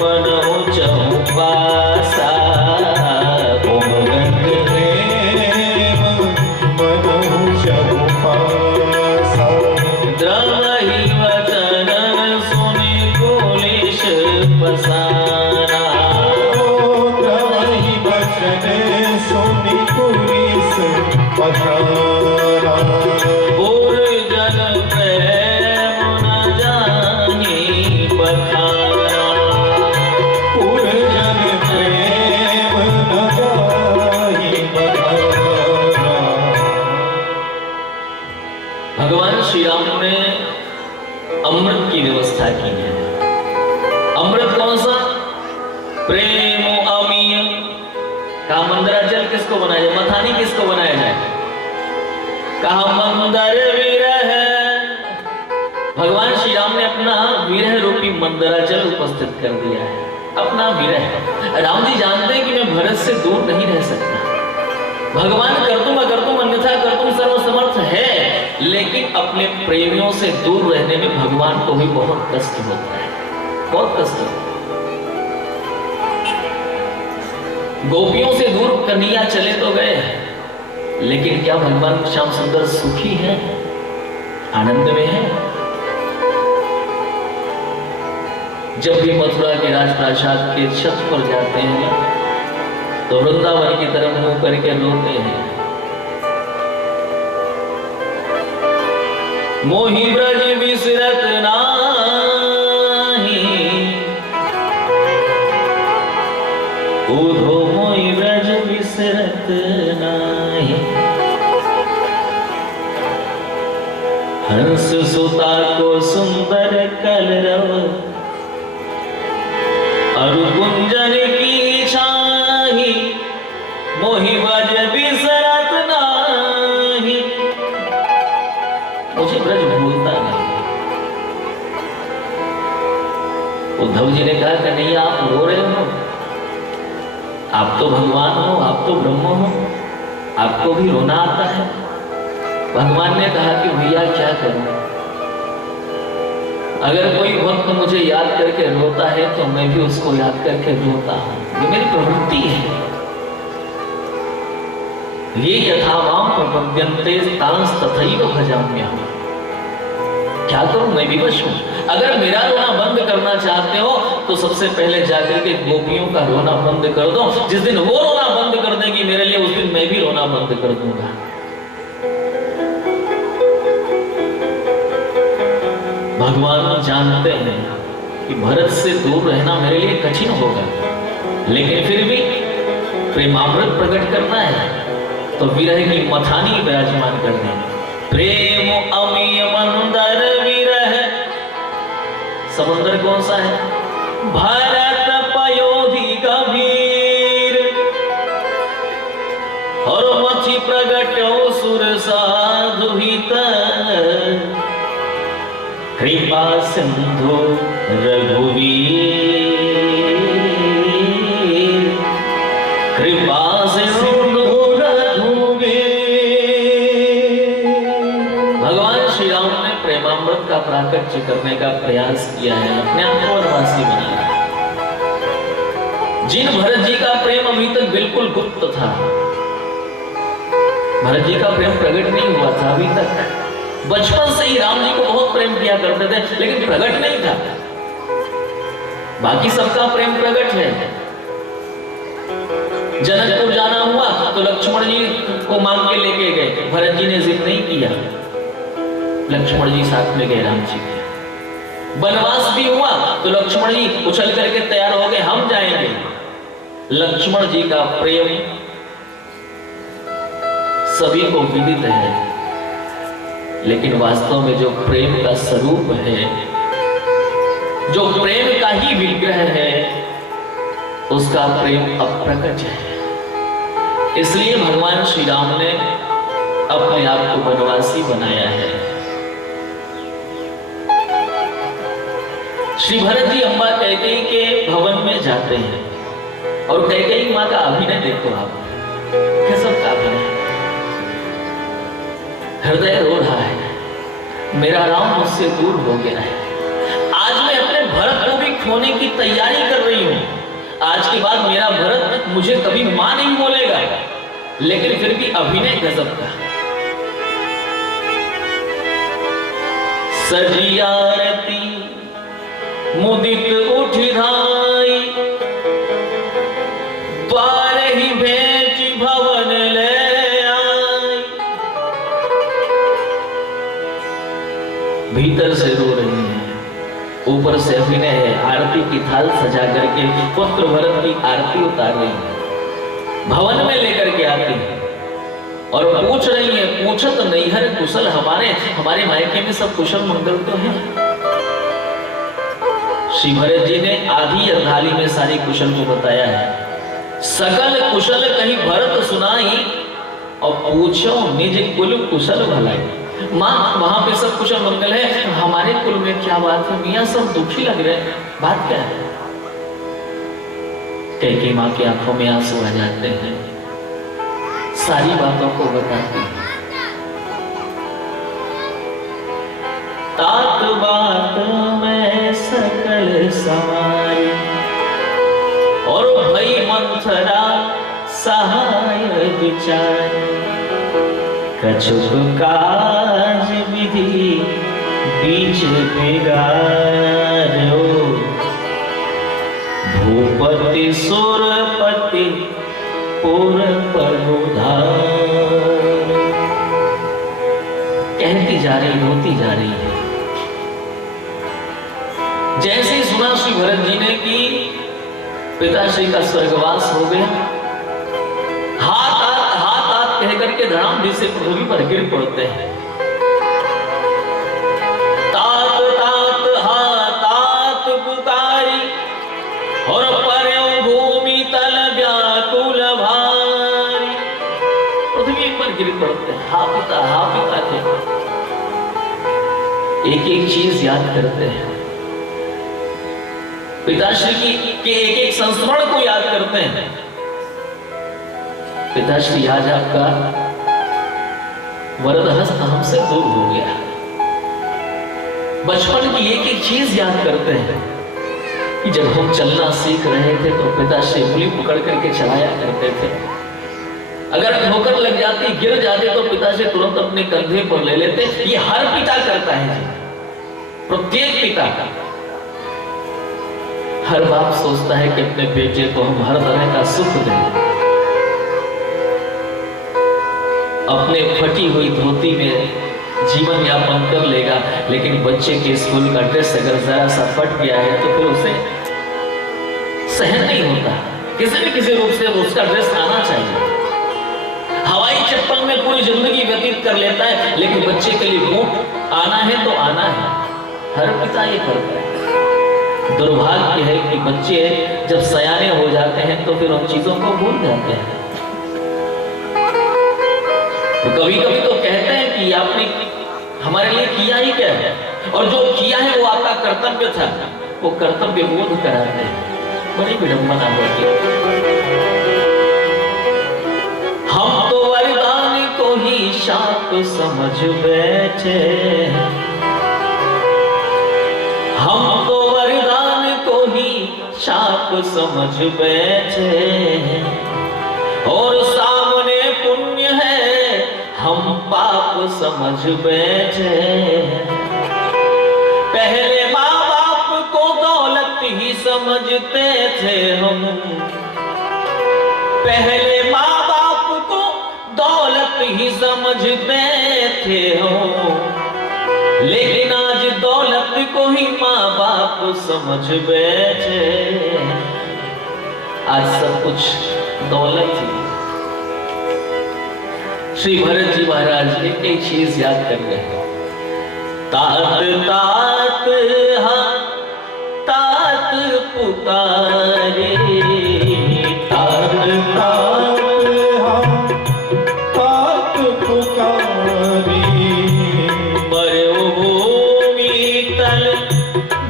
मनहु चहुपासा, उमगत प्रेम मनहु चहुपासा, द्रवहि वचन सुनि कुलिश पसाना, द्रवहि वचन सुनि कुलिश पसाना, की है। अमृत कौन सा? प्रेम अमीय। कहा मंदराचल किसको बनाया जाए, मथानी किसको बनाया जाए? कहा मंदर विरह। भगवान श्री राम ने अपना विरह रूपी मंदराचल उपस्थित कर दिया है, अपना विरह। राम जी जानते हैं कि मैं भरत से दूर नहीं रह सकता। भगवान करतुम अकर्तुम अन्यथा कर्तुम सर्वसमर्थ है, लेकिन अपने प्रेमियों से दूर रहने में भगवान को भी बहुत कष्ट होता है, बहुत कष्ट होता है। गोपियों से दूर कन्हैया चले तो गए, लेकिन क्या भगवान श्याम सुंदर सुखी है, आनंद में है? जब भी मथुरा के राजप्रासाद के छत पर जाते हैं तो वृंदावन की तरफ मुंह करके रोते हैं। मोहि ब्रज विसरत नाही, उधो मोहि ब्रज विसरत नाही। हंस सुता को सुंदर कलरव, अरु कुंजन की छाही, मोहि ब्रज विसरत नाही। मुझे ब्रज भूलता नहीं। उद्धव जी ने कहा कन्हैया आप रो रहे हो, आप तो भगवान हो, आप तो ब्रह्म हो, आपको भी रोना आता है। भगवान ने कहा कि भैया क्या करूं, अगर कोई भक्त मुझे याद करके रोता है तो मैं भी उसको याद करके रोता हूं, ये मेरी प्रवृत्ति है। ये यथावाम प्रपद्यन्ते तांस तथैव भजाम्यहम्। क्या करूं, मैं विवश हूं। अगर मेरा रोना बंद करना चाहते हो तो सबसे पहले जाकर के गोपियों का रोना बंद कर दो। जिस दिन वो रोना बंद कर देगी मेरे लिए, उस दिन मैं भी रोना बंद कर दूंगा। भगवान जानते हैं कि भरत से दूर रहना मेरे लिए कठिन होगा, लेकिन फिर भी प्रेमामृत प्रकट करना है तो विरह की मथानी विराजमान कर दें। प्रेम अमीय मंदर विरह। समुद्र कौन सा है? भरत पयोधि गंभीर, और मथि प्रगटो सुर साधु हित, कृपा सिंधु रघुवीर, कृपा सिंधु रघुवीर। भगवान श्री राम ने प्रेमामृत का प्राकट्य करने का प्रयास किया है, अपने आप को वनवासी बनाया। जिन भरत जी का प्रेम अभी तक बिल्कुल गुप्त था, भरत जी का प्रेम प्रकट नहीं हुआ था अभी तक। बचपन से ही राम जी को बहुत प्रेम किया करते थे, लेकिन प्रकट नहीं था। बाकी सबका प्रेम प्रकट है। जनकपुर जाना हुआ तो लक्ष्मण जी को मांग के लेके गए, भरत जी ने जिद नहीं किया, लक्ष्मण जी साथ में गए राम जी के। वनवास भी हुआ तो लक्ष्मण जी उछल करके तैयार हो गए, हम जाएंगे। लक्ष्मण जी का प्रेम सभी को विदित है, लेकिन वास्तव में जो प्रेम का स्वरूप है, जो प्रेम का ही विग्रह है, उसका प्रेम अप्रकट है। इसलिए भगवान श्री राम ने अपने आप को वनवासी बनाया है। श्री भरत जी अम्बा कैकेयी के भवन में जाते हैं और कैकेयी मां का अभिनय देखो आप, कैसा अभिनय। हृदय रो रहा है, मेरा राम मुझसे दूर हो गया है। आज मैं अपने भरत को भी खोने की तैयारी कर रही हूं। आज के बाद मेरा भरत मुझे कभी मां नहीं बोलेगा, लेकिन फिर भी अभिनय गजब का। सजियारती मुदित उठ धाई, द्वार ही भेंट भवन ले आई। भीतर से रो रही है, ऊपर से अभिनय है। आरती की थाल सजा करके पुत्र भरत की आरती उतार रही है, भवन में लेकर के आती है और पूछ रही है, पूछत नैहर कुशल हमारे मायके में सब कुशल मंगल तो है। श्री भरत जी ने आधी अर्धाली में सारी कुशल को बताया है। सकल कुशल कहीं भरत सुनाई और पूछो निज कुल कुशल भलाई। माँ वहां पे सब कुशल मंगल है, हमारे कुल में क्या बात है मियाँ, सब दुखी लग रहे हैं, बात क्या है? कैकेयी माँ की आंखों में आंसू आ जाते हैं, सारी बातों को बताती है। तात बात में सकल समाई और भई मंथरा सहाय विचार। कछुक काज विधि बीच बिगाड़ो, भूपति सुरपति पुर प्रबुधार। कहती जा रही, रोती जा रही है। जैसे ही सुना श्री भरत जी ने कि पिताश्री का स्वर्गवास हो गया, हाथ हाथ कह करके धड़ाम से पृथ्वी पर गिर पड़ते हैं। तात तात तात पुकारी और पर्यो भूमि तल व्याकुल भारी। पृथ्वी पर गिर पड़ते हैं, हा पिता थे। एक एक चीज याद करते हैं, पिताश्री के एक एक संस्मरण को याद करते हैं। पिताश्री आज आपका वरद हस्त हमसे दूर हो गया। बचपन की एक एक चीज याद करते हैं कि जब हम चलना सीख रहे थे तो पिताश्री उंगली पकड़ करके चलाया करते थे। अगर ठोकर लग जाती, गिर जाते तो पिताश्री तुरंत अपने कंधे पर ले लेते। ये हर पिता करता है, प्रत्येक पिता का। हर बाप सोचता है कि अपने बेटे को हम हर तरह का सुख दें। अपने फटी हुई धोती में जीवन यापन कर लेगा, लेकिन बच्चे के स्कूल का ड्रेस अगर जरा सा फट गया है तो फिर उसे सहन नहीं होता। किसी न किसी रूप से उसका ड्रेस आना चाहिए। हवाई चप्पल में पूरी जिंदगी व्यतीत कर लेता है, लेकिन बच्चे के लिए बूट आना है तो आना है। हर पिता ये करता है। दुर्भाग्य है कि बच्चे जब सयाने हो जाते हैं तो फिर उन चीजों को भूल जाते हैं। तो कभी कभी तो कहते हैं कि आपने हमारे लिए किया ही क्या है, और जो किया है वो आपका कर्तव्य था, वो कर्तव्य बोध कराते हैं। बड़ी विडंबना होती है। हम तो वरदान को ही शाप समझ बैठे, हम तो वरदान को ही शाप समझ बैठे, और सामने पुण्य है हम पाप समझ बैठे। पहले माँ बाप को दौलत ही समझते थे हम, पहले माँ बाप को दौलत ही समझते थे हम, लेकिन आज दौलत को ही माँ बाप समझ बैठे। आज सब कुछ दौलत ही। श्री भरत जी महाराज एक एक चीज याद कर रहे हैं। तात तात हाँ तात पुकारे, तात तात हाँ तात पुकारे, पर्यो भूमि तल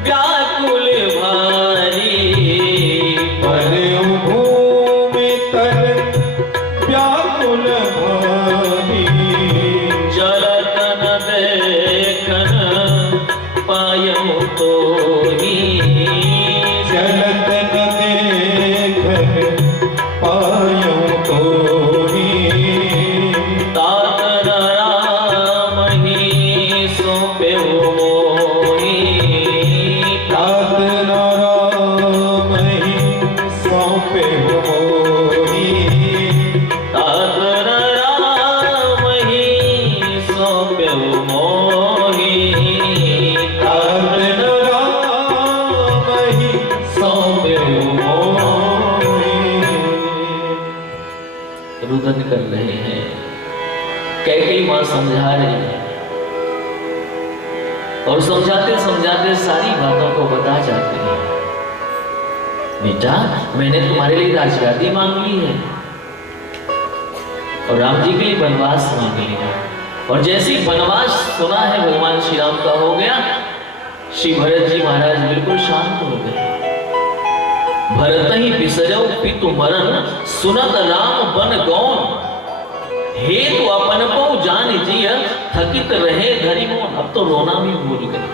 व्याकुल भारी, पर्यो भूमि तल व्याकुल भारी, जलत न देखन पायो तो ही, जलत न देखन पायो तो ही, तात राम ही सौंपे मोही, तात राम ही सौंपे मोही, तात राम ही सौंपे मोही, तात राम ही सौंपे मोही। रुदन कर रहे हैं। कैकेयी मां समझा रही है, और समझाते समझाते सारी बातों को बता जाते हैं। बेटा मैंने तुम्हारे लिए राजगादी मांग ली है और राम जी के लिए वनवास मांग लिया। और जैसे ही वनवास सुना है भगवान श्री राम का हो गया, श्री भरत जी महाराज बिल्कुल शांत हो गए। भरत ही बिसरौ पितु मरण, सुनत राम बन गौन, हेतु अपन को जान जिय, थकित रहे धरि मोन। अब तो रोना भी भूल गए।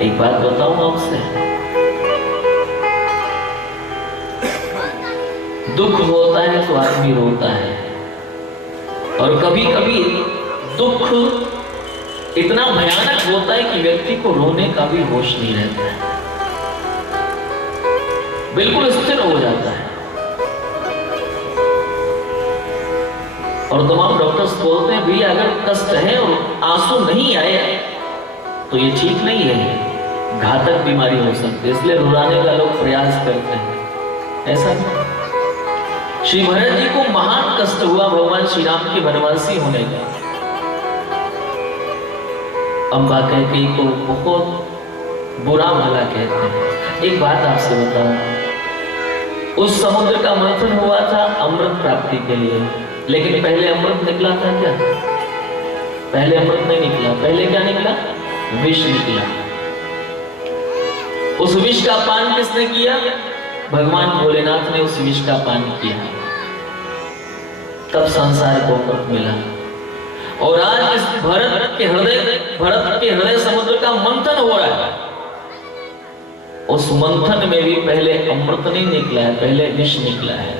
एक बात बताऊं आपसे, दुख होता है तो आदमी रोता है, और कभी कभी दुख इतना भयानक होता है कि व्यक्ति को रोने का भी होश नहीं रहता है, बिल्कुल स्थिर हो जाता है। और तमाम डॉक्टर्स बोलते हैं भी अगर कष्ट है और आंसू नहीं आए तो ये ठीक नहीं है, घातक बीमारी हो सकती है, इसलिए रुलाने का लोग प्रयास करते हैं। ऐसा नहीं। श्री भरत जी को महान कष्ट हुआ भगवान श्री राम के वनवासी होने का। अम्बा कहती को बहुत बुरा भला कहते हैं। एक बात आपसे बताऊं, उस समुद्र का मंथन हुआ था अमृत प्राप्ति के लिए, लेकिन पहले अमृत निकला था क्या? पहले अमृत नहीं निकला, पहले क्या निकला? विष निकला। उस विष का पान किसने किया? भगवान भोलेनाथ ने उस विष का पान किया, तब संसार को अमृत मिला। और आज इस भरत के हृदय समुद्र का मंथन हो रहा है। उस मंथन में भी पहले अमृत नहीं निकला है, पहले विष निकला है,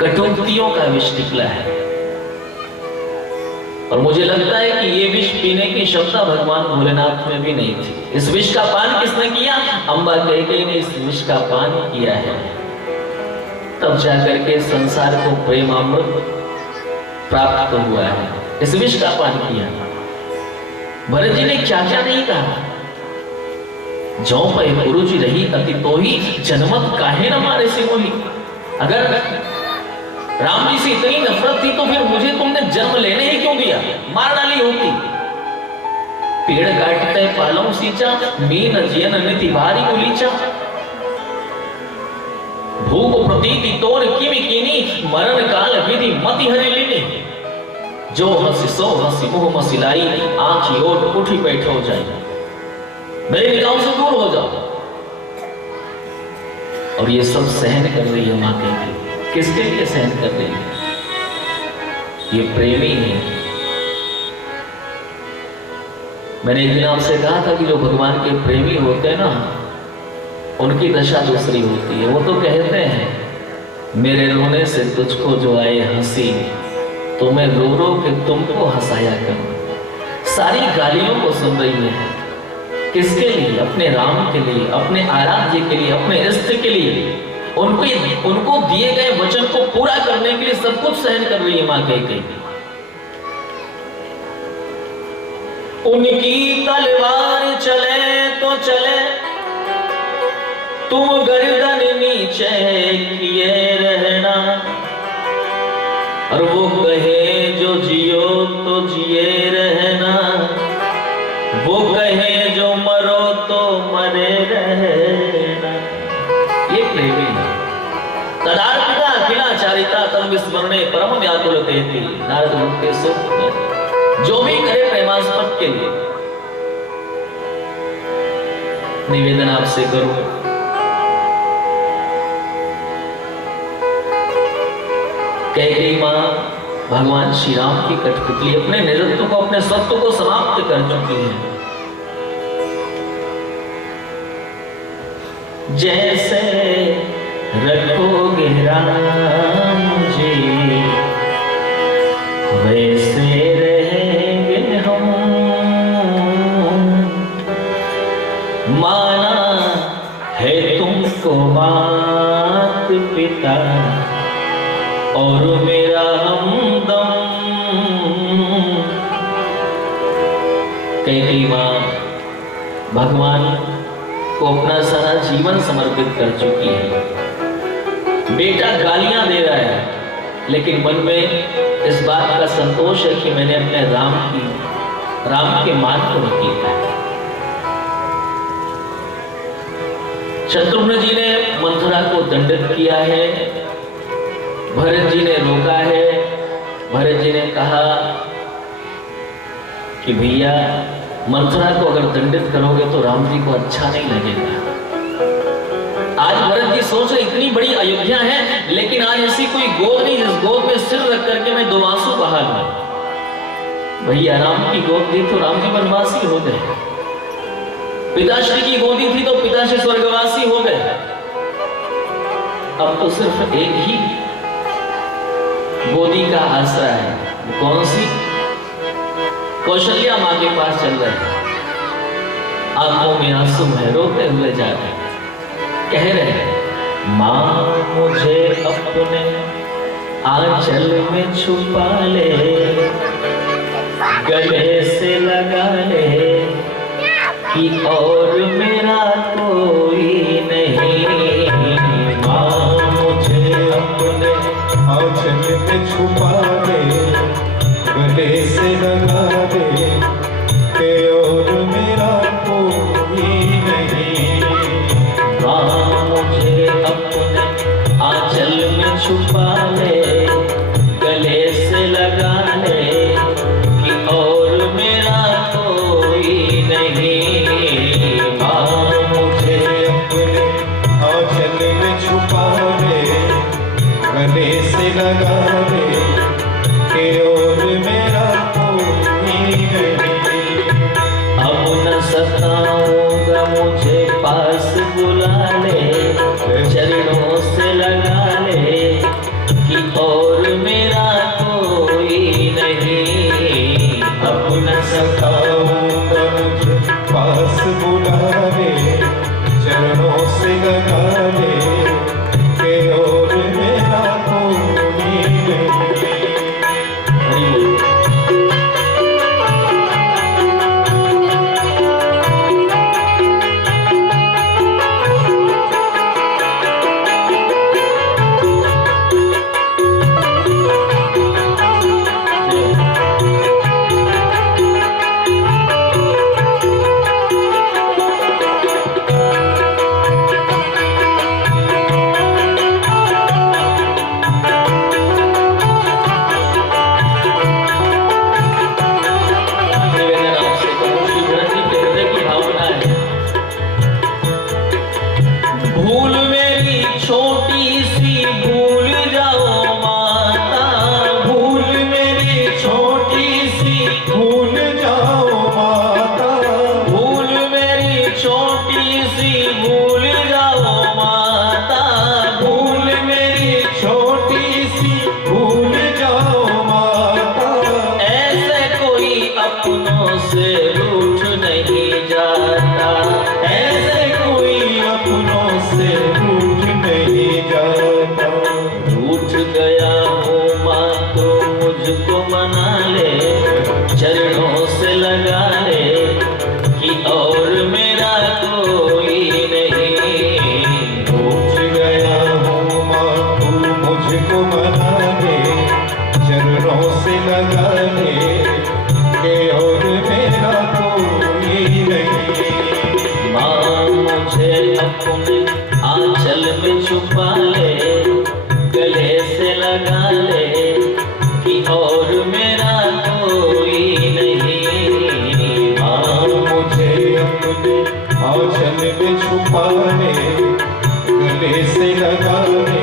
कटुक्तियों का विष निकला है। और मुझे लगता है कि ये विष पीने की क्षमता भगवान भोलेनाथ में भी नहीं थी। इस विष का पान किसने किया? अम्बा कैकेयी ने इस विष का पान किया है, तब जाकर के संसार को प्रेमामृत प्राप्त हुआ है। इस विष का पान किया। भरत जी ने क्या क्या नहीं कहा। जो पे गुरु जी रही अति तो ही, जनमत काहे न मारे से मोही। अगर राम जी से इतनी नफरत थी तो फिर मुझे तुमने जन्म लेने ही क्यों दिया? मार डाली होती। पेड़ काटते पालव सींचा, मीन जियन निति भारी उलीचा। भूप प्रतीति तोर किमि कीनी, मरण काल विधि मति हरि लीनी। जो हंसी सो हंसी मुंह मसिलाई, आंखी ओट उठी बैठो जाए। मेरे निगाहों से दूर हो जाओ। और ये सब सहन कर रही है मां कैकेयी। किसके लिए सहन कर रही है? ये प्रेमी है। मैंने एक दिन आपसे कहा था कि जो भगवान के प्रेमी होते हैं ना, उनकी दशा दूसरी होती है। वो तो कहते हैं, मेरे रोने से तुझको जो आए हंसी, तो मैं रो रो के तुमको हंसाया करूं। सारी गालियों को सुन रही है। किसके लिए? अपने राम के लिए, अपने आराध्य के लिए, अपने इष्ट के लिए। उनको दिए गए वचन को पूरा करने के लिए सब कुछ सहन कर रही है मां कैकेयी। उनकी तलवार चले तो चले, तुम गर्दन नीचे किए रहना। और वो कहे जो जियो तो जिए रहना, वो कहे जो मरो तो मरे रहना। ये प्रेमी है। तदार्पिता अखिलाचारिता तम विस्मरणे परम व्याकुल तेति। नारद मुनि के सूक्त, जो भी करे प्रेमास्पद के लिए। निवेदन आपसे करूं, कैकेयी मां भगवान श्री राम की कठपुतली अपने निरत्व को, अपने सत्व को समाप्त कर चुकी है। जैसे रखोगे राम जी, वैसे रहेंगे हम। माना है तुमको मात पिता और मेरा हमदम। कैकेयी मां भगवान को अपना सारा जीवन समर्पित कर चुकी है। बेटा गालियां दे रहा है, लेकिन मन में इस बात का संतोष है कि मैंने अपने राम के मार्ग को नहीं किया है। शत्रुघ्न जी ने मंथरा को दंडित किया है, भरत जी ने रोका है। भरत जी ने कहा कि भैया मंथरा को अगर दंडित करोगे तो राम जी को अच्छा नहीं लगेगा। आज भरत जी सोच रहे इतनी बड़ी अयोध्या है, लेकिन आज ऐसी कोई गोद नहीं जिस गोद में सिर रख करके मैं दो आंसू बहा लूं। भैया राम की गोद थी तो राम जी वनवासी हो गए, पिताश्री की गोदी थी तो पिताश्री स्वर्गवासी हो गए। अब तो सिर्फ एक ही गोदी का आसरा है, कौन सी? कौशल्या मां के पास चल रहे, आंखों में आंसू है, रोते हुए जा रहे, कह रहे मां मुझे अपने आंचल में छुपा ले, गले से लगा ले कि और मेरा कोई नहीं। मां मुझे अपने आंचल में छुपा ले, गले से लगा दे कि और मेरा कोई नहीं। मां मुझे अपने आंचल में छुपा ले, गले से लगा ले कि और मेरा कोई नहीं। मां मुझे अपने आंचल में छुपा ले, गले से लगा दे कि और मेरा कोई नहीं। अब न सताऊंगा मुझे पास बुला ले, चरणों से लगा ले कि और मेरा कोई नहीं। अब न सताऊंगा मुझे पास बुला ले, चरणों से लगा ले कि और मेरा कोई नहीं। चरणों से लगा ले कि और मेरा कोई नहीं। उठ गया हूँ माँ तू मुझको मना ले, चरणों से लगा ले कि और मेरा कोई नहीं। माँ मुझे अपने आंचल में छुपा ले, गले से लगा ले कि और मेरा कोई नहीं। माँ मुझे अपने आंचल में छुपा ले, गले से लगा ले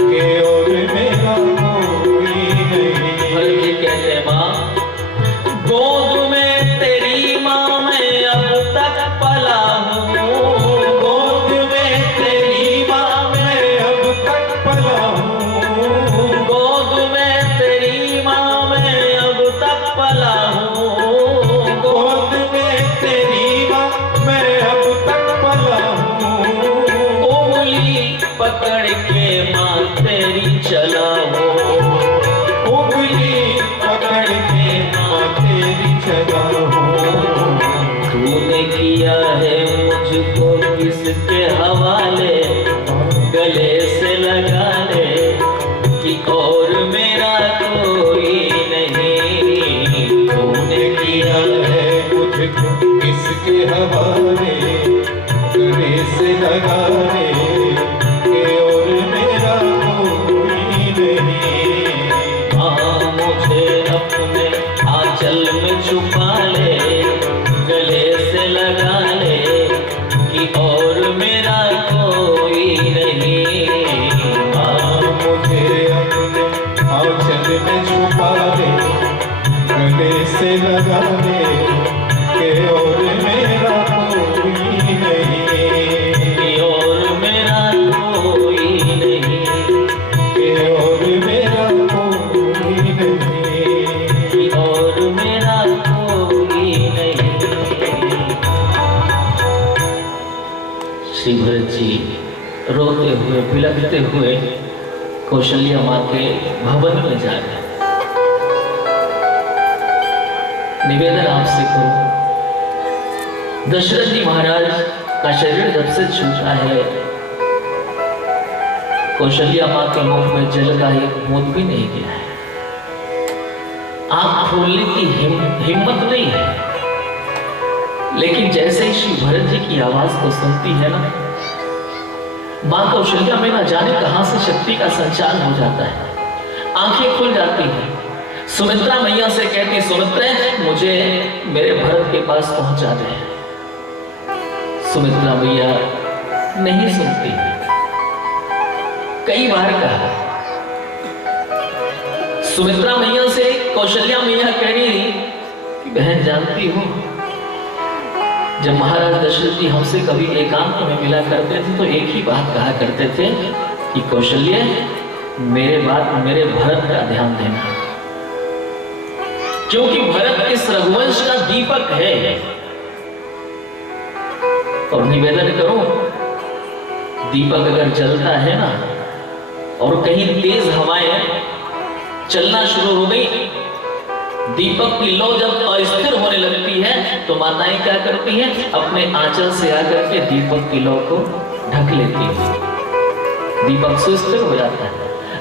कि और मेरा कोई नहीं। बल्कि कहते माँ गोद में तेरी माँ मैं अब तक पला हूँ, गोद में तेरी माँ मैं अब तक पला हूँ, गोद में तेरी माँ मैं अब तक पला हूँ, गोद में तेरी माँ मैं अब तक पला हूँ। उंगली पकड़ के माँ तेरी चला हूँ, उंगली पकड़ के माँ तेरी चला हूँ। तूने किया है मुझको किसके हवाले, गले से लगा ले कि और मेरा कोई नहीं। तूने किया है मुझको किसके हवाले, गले से लगाने के और मेरा कोई नहीं। हाँ मुझे अपने आंचल में छुपा ले, गले से लगा ले कि और मेरा कोई नहीं। हाँ मुझे अपने आंचल में छुपा ले, गले से लगा ले के और मेरा कोई नहीं। कि और मेरा कोई नहीं। के और मेरा कोई नहीं। कि और मेरा कोई नहीं। श्री भरत जी रोते हुए बिलखते हुए कौशल्या माँ के भवन में जा रहे हैं। निवेदन आपसे करो, दशरथ जी महाराज का शरीर जब से छूटा है, कौशल्या माँ के मुख में जल का एक बूंद भी नहीं गिरा है। आंख खोलने की हिम्मत नहीं है। लेकिन जैसे ही श्री भरत जी की आवाज को सुनती है ना, मां कौशल्या में ना जाने कहां से शक्ति का संचार हो जाता है। आंखें खुल जाती हैं। सुमित्रा मैया से कहती, सुमित्रा मुझे मेरे भरत के पास पहुंचा दे। सुमित्रा मैया नहीं सुनती। कई बार कहा। सुमित्रा मैया से कौशल्या मैया कह रही कि बहन जानती हो, जब महाराज दशरथ जी हमसे कभी एकांत में मिला करते थे तो एक ही बात कहा करते थे कि कौशल्य मेरे भरत का ध्यान देना, क्योंकि भरत इस रघुवंश का दीपक है। और निवेदन करो, दीपक अगर जलता है ना और कहीं तेज हवाएं चलना शुरू हो गई, दीपक की लौ जब अस्थिर होने लगती है तो माताएं क्या करती हैं, अपने आंचल से आकर के दीपक की लौ को ढक लेती है, दीपक सुस्थिर हो जाता है।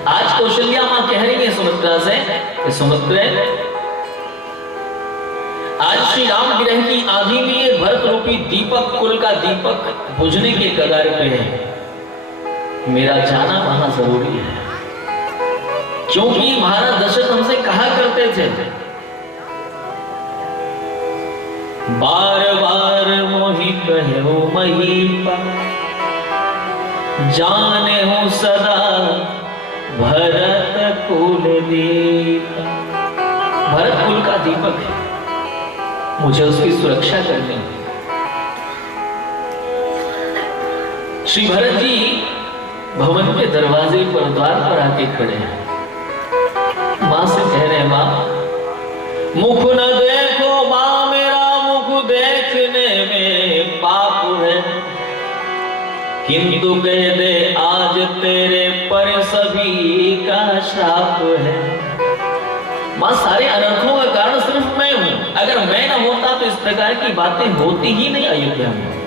आज कौशल्या मां कह रही है सुमित्रा से कि सुमित्रा, आज श्री राम ग्रह की आधी में ये भरत रूपी दीपक, कुल का दीपक बुझने के कगार पे है। मेरा जाना वहां जरूरी है, क्योंकि महाराज दशरथ हमसे कहा करते थे, बार बार मोहि कहो महीपा, जाने हो सदा भरत कुल दीपा। भरत कुल का दीपक है, मुझे उसकी सुरक्षा करनी है। श्री भरत जी भवन के दरवाजे पर, द्वार पर आके खड़े हैं। मां से कह रहे हैं, मां मुख न देखो मां, मेरा मुख देखने में पाप है, किंतु कह दे आज तेरे पर सभी का श्राप है। मां सारे अनर्थों का कारण सिर्फ मैं हूं, अगर मैं न होता तो इस प्रकार की बातें होती ही नहीं अयोध्या में।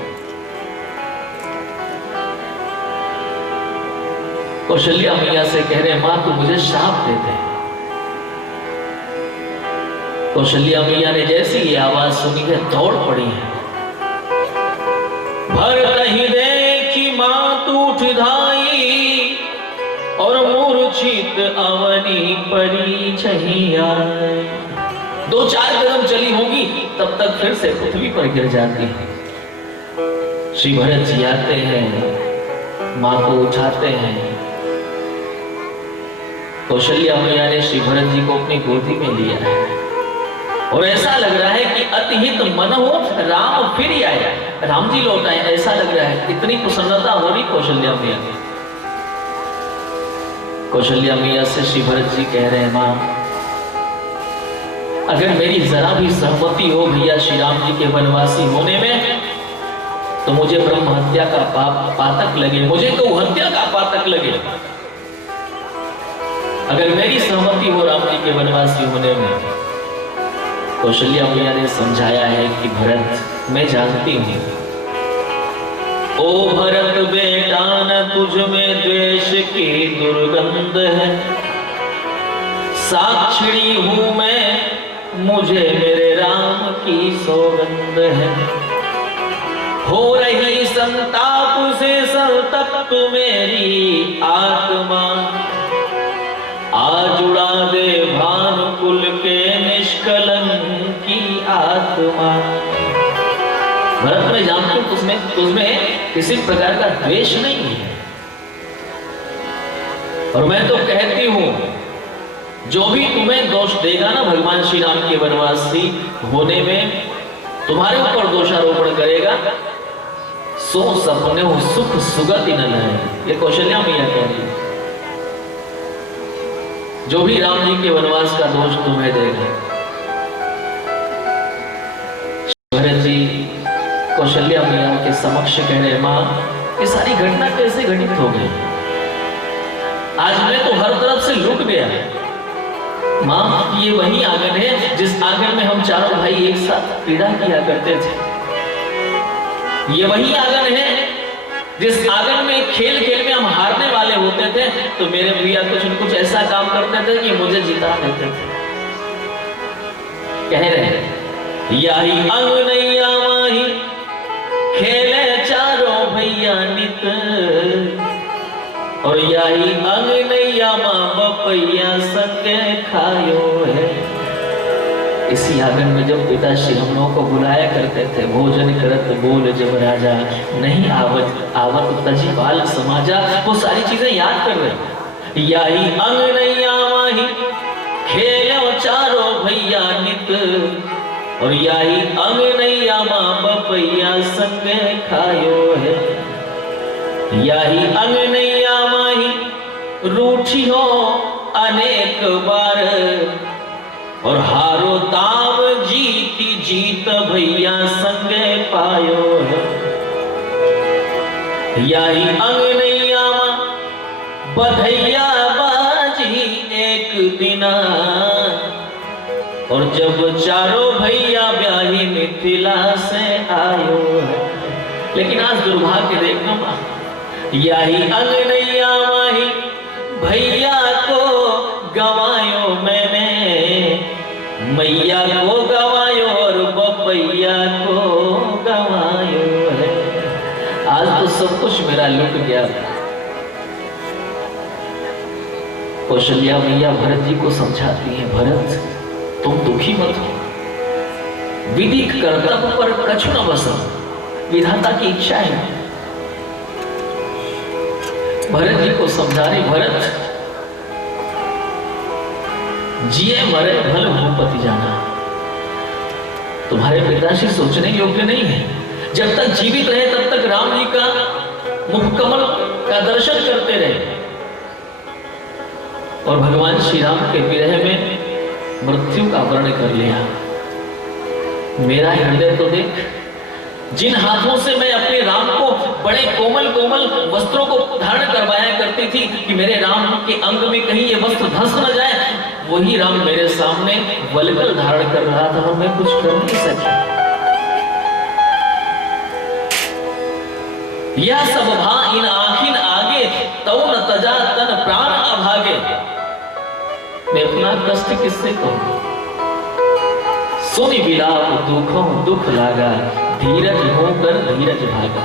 कौशल्या मैया से कह रहे, मां तू मुझे श्राप दे दे। कौशल्या मैया ने जैसी ये आवाज सुनी है दौड़ पड़ी है। भरत ही देखी मां टूट धाई, और मूर्छित अवनी परी छहिया। 2-4 कदम चली होगी तब तक फिर से पृथ्वी पर गिर जाती है। श्री भरत जी आते हैं, मां को उठाते हैं। कौशल्या मैया ने श्री भरत जी को अपनी गोदी में लिया है और ऐसा लग रहा है कि अतिहित मन हो राम फिर आए, राम जी लौट आए, ऐसा लग रहा है। इतनी प्रसन्नता हो रही कौशल्या मैया। कौशल्या मैया से श्री भरत जी कह रहे हैं, मां अगर मेरी जरा भी सहमति हो भैया श्री राम जी के वनवासी होने में, तो मुझे ब्रह्म हत्या का पातक लगे, मुझे गौ हत्या का पातक लगे। अगर मेरी सहमति हो राम जी के वनवासी होने में। कौशल्या मैया ने समझाया है कि भरत मैं जानती हूं, ओ भरत बेटा न तुझ में द्वेष की दुर्गंध है, साक्षी हूं मैं मुझे मेरे राम की सौगंध है। हो रही संताप से संतप्त मेरी आत्मा, आज उड़ा दे भानुकुल के निष्कलंक की आत्मा। भरत, मैं जानता हूं तुझमें किसी प्रकार का द्वेष नहीं है, और मैं तो कहती हूं जो भी तुम्हें दोष देगा ना भगवान श्री राम के वनवासी होने में, तुम्हारे ऊपर दोषारोपण करेगा, सो सपने सुख सुगति न लहे। ये कौशल्या मैया कह रही है। जो भी राम जी के वनवास का दोष तुम्हें देगा। भरत जी कौशल्या मैया के समक्ष कह रहे, मां ये सारी घटना कैसे घटित हो गई? आज मैं तो हर तरफ से लूट गया। मां, ये वही आंगन है जिस आंगन में हम चारों भाई एक साथ क्रीड़ा किया करते थे। ये वही आंगन है जिस आंगन में खेल खेल में हम हारने वाले होते थे, तो मेरे भैया कुछ न कुछ ऐसा काम करते थे कि मुझे जिता देते थे। कह रहे यही अंगनैया माही खेले चारों भैया नित, और यही अंगनैया मां बपैया संगे खायो है। इसी आंगन में जब पिताश्री हम लोगों को बुलाया करते थे, भोजन करत बोल जब राजा, नहीं आवत आवत तजी बाल समाजा, वो सारी चीजें याद कर रहे। यही अंगनैया माही खेलो चारों भैया नित, और यही अंगनैया मां बपैया संगे खायो है। यही अंगनैया माही रूठी हो अनेक बार, और हारो ताम जीती जीत भैया संगे पायो है। यही अंगनैया मां बधैया बाजी एक दिना, और जब चारों भैया ब्याही मिथिला से आयो है। लेकिन आज दुर्भाग्य देखना मां, यही अंगनैया माही भैया को गवायो मैंने, मैया को गवायो और बपैया को गवायो है। आज तो सब कुछ मेरा लुट गया। कौशल्या मैया भरत जी को समझाती है, भरत तुम दुखी मत हो, विधि कर्तव्य पर कछु न बसो, विधाता की इच्छा है। भरत जी को समझा रही, भरत जिए मरे भल भूपति जाना। तुम्हारे पिताश्री सोचने योग्य नहीं है। जब तक जीवित रहे तब तक राम जी का मुखकमल का दर्शन करते रहे, और भगवान श्री राम के विरह में मृत्यु का वर्ण कर लिया। मेरा हृदय तो देख, जिन हाथों से मैं अपने राम को बड़े कोमल कोमल वस्त्रों को धारण करवाया करती थी कि मेरे राम के अंग में कहीं ये वस्त्र धंस न जाए, वही राम मेरे सामने वल्गल धारण कर रहा था और मैं कुछ कर नहीं सका। यह सब भा इन आखिन आगे, तौ न तजा तन प्राण अभागे। मैं अपना कष्ट किससे कहूं? सुनि विलाप दुखों दुख लागा, धीरज होकर धीरज भागा।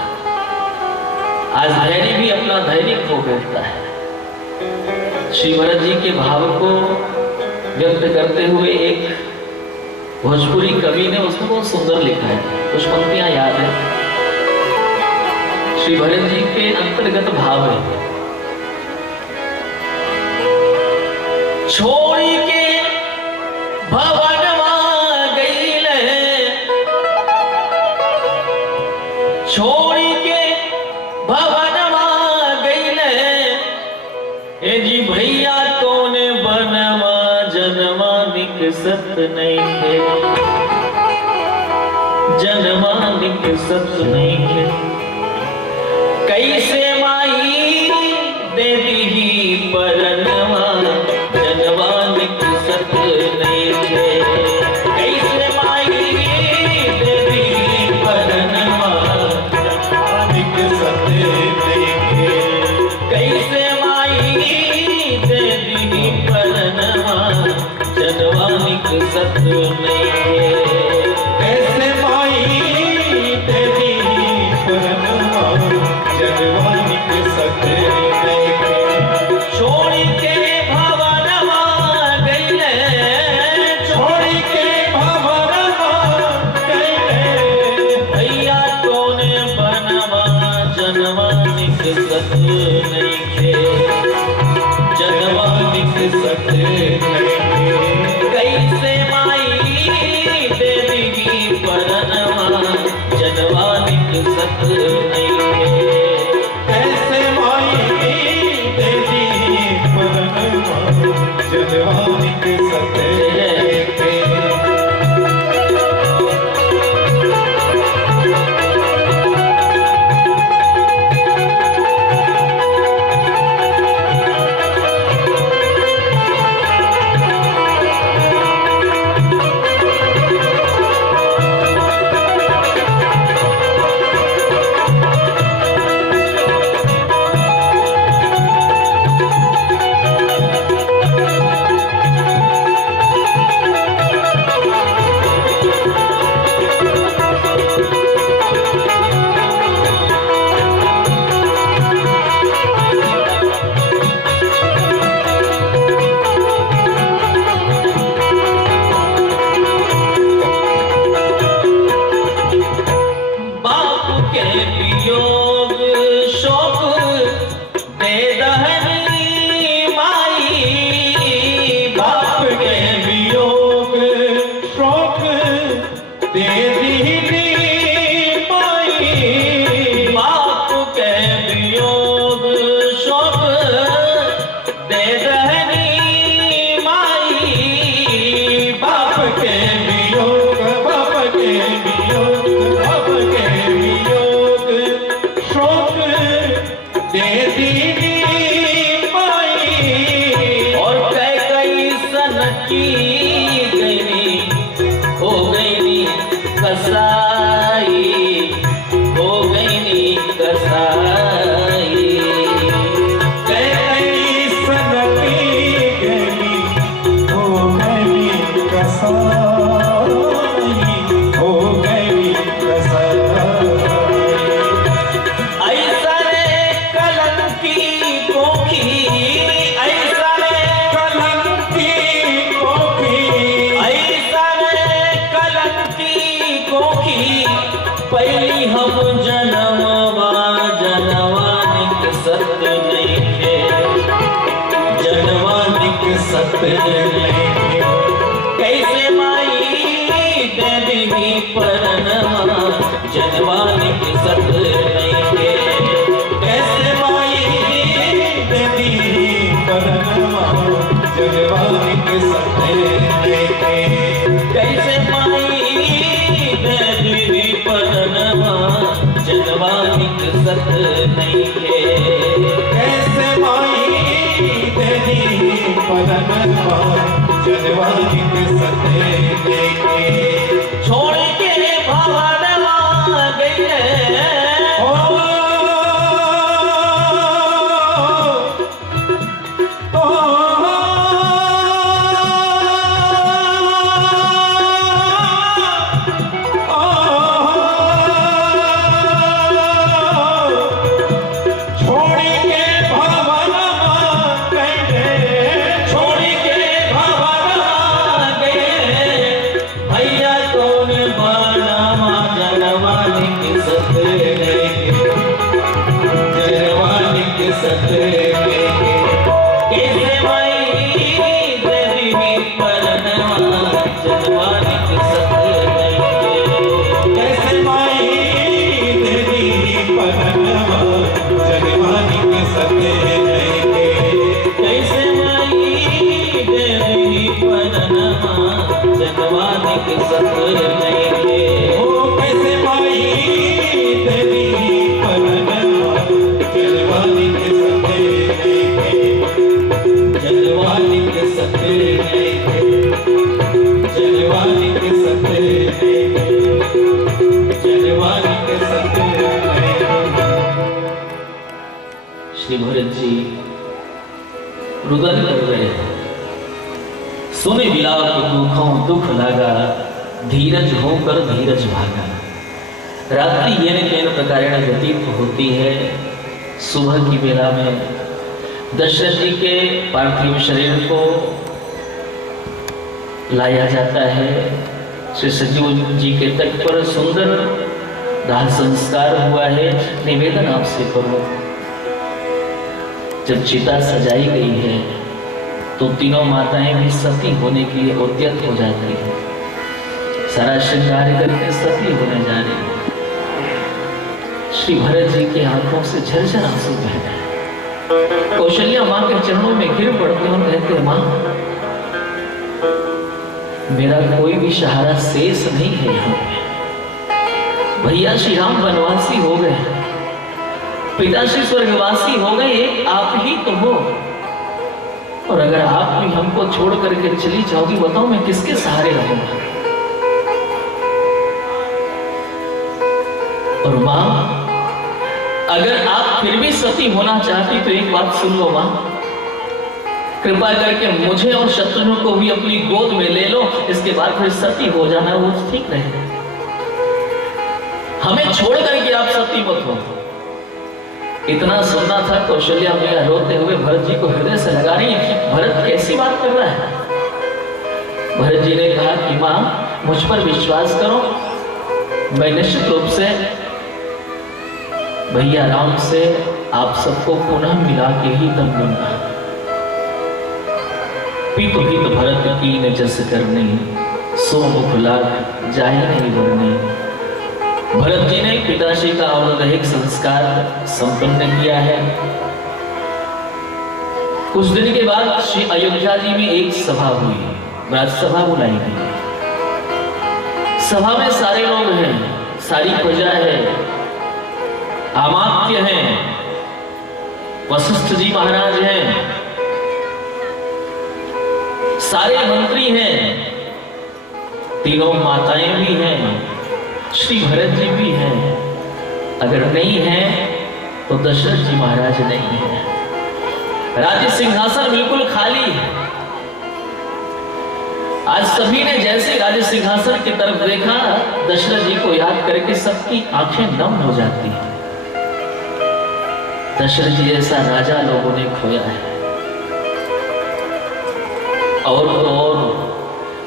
आज धैर्य भी अपना धैर्य खो बैठता है। श्री भरत जी के भाव को व्यक्त करते हुए एक भोजपुरी कवि ने उसको बहुत सुंदर लिखा है, कुछ पंक्तियां याद है। श्री भरत जी के अंतर्गत भाव है, छोड़ी के भवनवा गईल है, छोड़ी के भवनवा गईल है, ए जी भैया कौन बनवा जनमा निकसत नहीं है, जनमा निकसत नहीं है। कैसे माई दे दी परनवा, जनवा निकसत नहीं है। कैसे माई दे दी परनवा, जनवा निकसत नहीं है। कैसे माई दे दी परनवा, जनवा निकसत नहीं है। कैसे माई दे दी सत नहीं। कैसे माई देवी परनवा जनवानिक सत नहीं। कैसे माई देवी परनवा जनवानिक सत नहीं। पहली हम जनवा जनवानिक सत नहीं है, जनवानिक सत नहीं है। कैसे माई देवी परनवा जनवानिक सत नहीं है। कैसे माई देवी परनवा जनवानिक सत नहीं है। कैसे माई देवी परनवा जनवानिक सत नहीं है। कैसे माई देवी परनवा जनवानिक सत नहीं है। छोड़ के भवनवा गई श्री भरत जी रुदन कर रहे हैं। सुने विलाप दुखों दुख लागा, धीरज होकर धीरज भागा। रात्रि येन केन प्रकारेण व्यतीत होती है। सुबह की बेला में दशरथ जी के पार्थिव शरीर को लाया जाता है। श्री सजीव जी के तट पर सुंदर दाह संस्कार हुआ है। निवेदन आपसे करो, जब चिता सजाई गई है तो तीनों माताएं भी सती होने के लिए उद्यत हो जाती है, सारा श्रृंगार करके सती होने जा रही है। श्री भरत जी के आंखों से झरझर आंसू बह रहे। कौशल्या मां के चरणों में गिर पड़ते और कहते, मां मेरा कोई भी सहारा शेष नहीं है यहाँ पे। भैया श्री राम वनवासी हो गए, पिता श्री स्वर्गवासी हो गए, एक आप ही तो हो, और अगर आप भी हमको छोड़ करके चली जाओगी, बताओ मैं किसके सहारे रहूंगा। और मां अगर आप फिर भी सती होना चाहती तो एक बात सुन लो मां, कृपा करके मुझे और शत्रुघ्न को भी अपनी गोद में ले लो, इसके बाद फिर सती हो जाना वो ठीक रहेगा। हमें छोड़ करके आप सती मत हो। इतना सुनना था कौशल्या मैया रोते हुए भरत जी को हृदय से लगा रही है, भरत कैसी बात कर रहा है। भरत जी ने कहा कि मां मुझ पर विश्वास करो, मैं निश्चित रूप से भैया राम से आप सबको पुनः मिला के ही दम लूंगा। पित हित भरत की न जस करनी, सो मुख लाग जाए नहीं वरनी। भरत जी ने पिताश्री का औरदैहिक संस्कार संपन्न किया है। कुछ दिन के बाद श्री अयोध्या जी में एक सभा हुई, राजसभा बुलाई गई। सभा में सारे लोग हैं, सारी प्रजा है, अमात्य हैं, वशिष्ठ जी महाराज हैं, सारे मंत्री हैं, तीनों माताएं भी हैं, श्री भरत जी भी हैं, अगर नहीं है तो दशरथ जी महाराज नहीं है। राज्य सिंहासन बिल्कुल खाली है। आज सभी ने जैसे राज्य सिंहासन की तरफ देखा, दशरथ जी को याद करके सबकी आंखें नम हो जाती हैं। दशरथ जी जैसा राजा लोगों ने खोया है। और तो और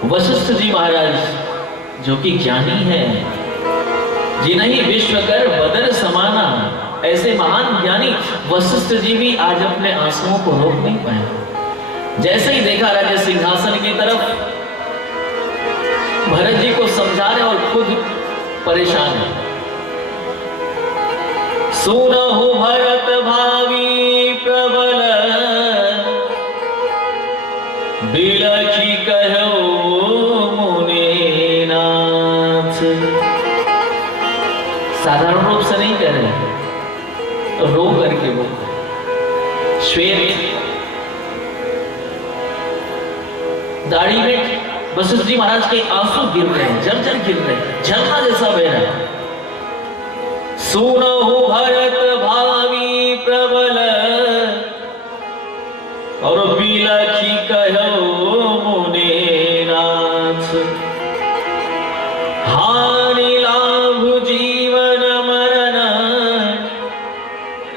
वशिष्ठ जी महाराज जो कि ज्ञानी है, जिन्हें विश्व कर बदर समाना, ऐसे महान ज्ञानी वशिष्ठ जी भी आज अपने आंसुओं को रोक नहीं पाए। जैसे ही देखा राज्य सिंहासन की तरफ, भरत जी को समझा रहे और खुद परेशान है। सुनहु भरत भावी प्रबल, बिलखी कहो मुनि नाथ। साधारण रूप से नहीं कह रहे, रो करके वो श्वेत दाढ़ी में वशिष्ठ जी महाराज के आंसू गिर रहे हैं, जर्जर गिर रहे हैं, झरना जैसा बह रहा है। सुनहु भरत भावी प्रबल, और बिलखी कहो मुनि नाथ। हानि लाभ जीवन मरण,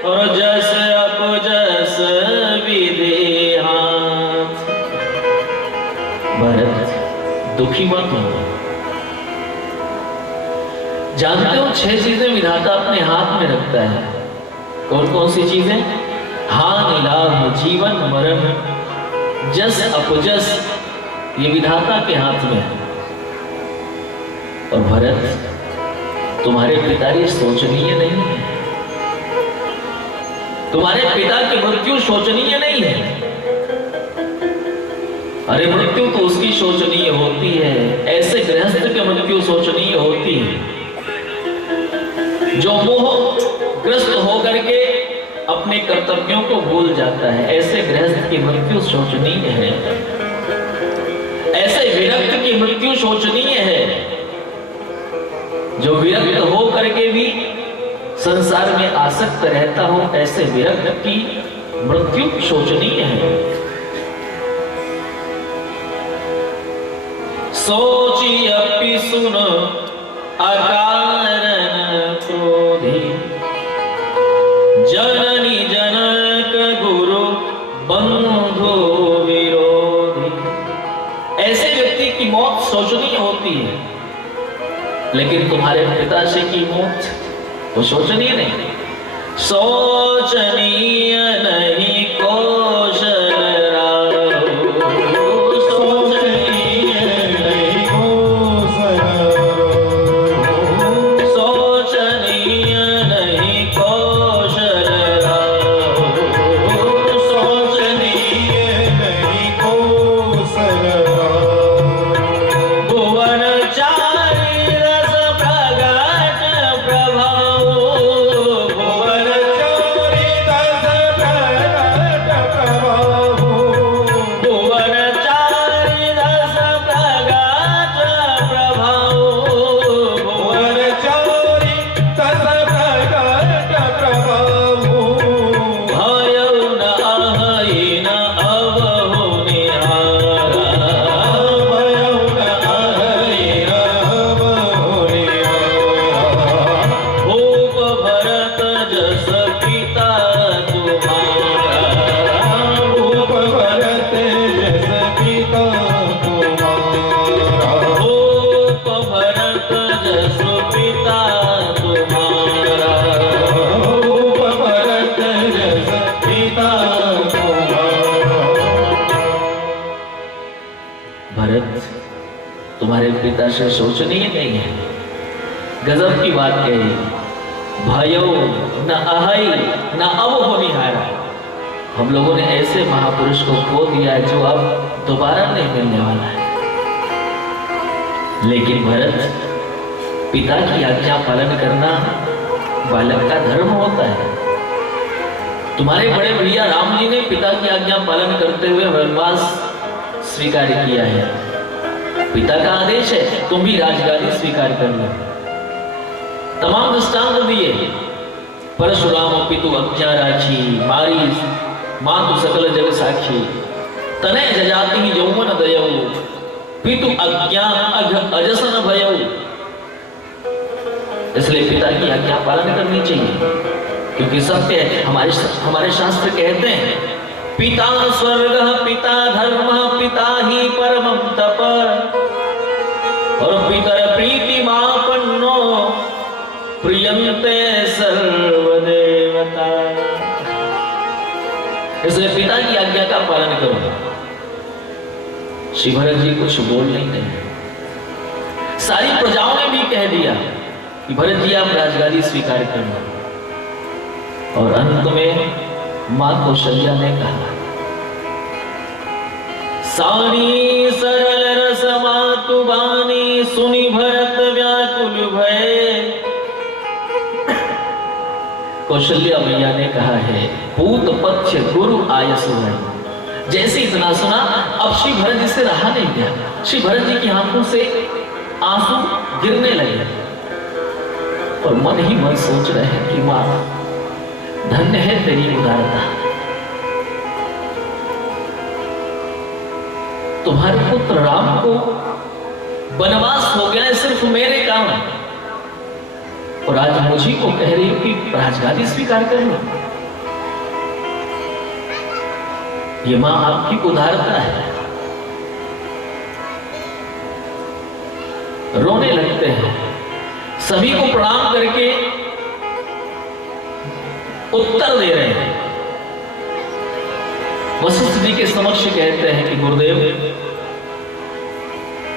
और जस अपजस विधि हाथ। भरत दुखी मत हो। जानते हो 6 चीजें विधाता अपने हाथ में रखता है। कौन कौन सी चीजें? हानि लाभ जीवन मरण जस अपजस, ये विधाता के हाथ में है। और भरत तुम्हारे पिता ये शोचनीय नहीं है, तुम्हारे पिता की मृत्यु शोचनीय नहीं है। अरे मृत्यु तो उसकी शोचनीय होती है, ऐसे गृहस्थ की मृत्यु शोचनीय होती है जो मोहग्रस्त होकर के अपने कर्तव्यों को भूल जाता है। ऐसे गृहस्थ की मृत्यु शोचनीय है, ऐसे विरक्त की मृत्यु शोचनीय है जो विरक्त हो करके भी संसार में आसक्त रहता हो। ऐसे विरक्त की मृत्यु शोचनीय है। सोची अपि सुन अकारण क्रोधी, जननी जनक गुरु बंधु विरोधी। ऐसे व्यक्ति की मौत शोचनीय होती है, लेकिन तुम्हारे पिताश्री की मौत वो शोचनीय नहीं। शोचनीय नहीं कौशल राघव, भरत, तुम्हारे पिता से शोचनीय नहीं है, गजब की बात कही। भयो न अहई न अब होनिहारा, हम लोगों ने ऐसे महापुरुष को खो दिया है जो अब दोबारा नहीं मिलने वाला है। लेकिन भरत, पिता की आज्ञा पालन करना बालक का धर्म होता है। तुम्हारे बड़े भैया राम जी ने पिता की आज्ञा पालन करते हुए वनवास स्वीकार किया है। पिता का आदेश है, तुम भी राजगादी स्वीकार कर लो। तमाम दृष्टांत दिए। परशुराम पितु अज्ञा राखी, मारी मातु सकल जग साखी, तनय जजाति ही यौवन दयऊ, पितु अज्ञान अजसन भयऊ। इसलिए पिता की आज्ञा पालन करनी चाहिए, क्योंकि सत्य है। हमारे शास्त्र कहते हैं, पिता स्वर्ग पिता धर्म पिता ही परमं तप, और पितर प्रीति मापन्नो प्रियंते सर्वदेवता। इसलिए पिता की आज्ञा का पालन करो। श्री भरत जी कुछ बोल नहीं रहे। सारी प्रजाओं ने भी कह दिया कि भरत जी आप राजगादी स्वीकार करना। और अंत में मां कौशल्या ने कहा, सारी सरल रस मातु बानी, सुनी भरत व्याकुल भय। कौशल्या मैया ने कहा है, पूत पक्ष गुरु आयसु है। जैसे इतना सुना, अब श्री भरत जी से रहा नहीं गया। श्री भरत जी की आंखों से आंसू गिरने लगे और मन ही मन सोच रहे हैं कि मां, धन्य है तेरी उदारता, तुम्हारे पुत्र राम को वनवास हो गया है सिर्फ मेरे कारण, और आज मुझे को कह रही हूं कि राजगादी स्वीकार कर लो। ये मां आपकी उदारता है। रोने लगते हैं, सभी को प्रणाम करके उत्तर दे रहे हैं। वशिष्ठ जी के समक्ष कहते हैं कि गुरुदेव,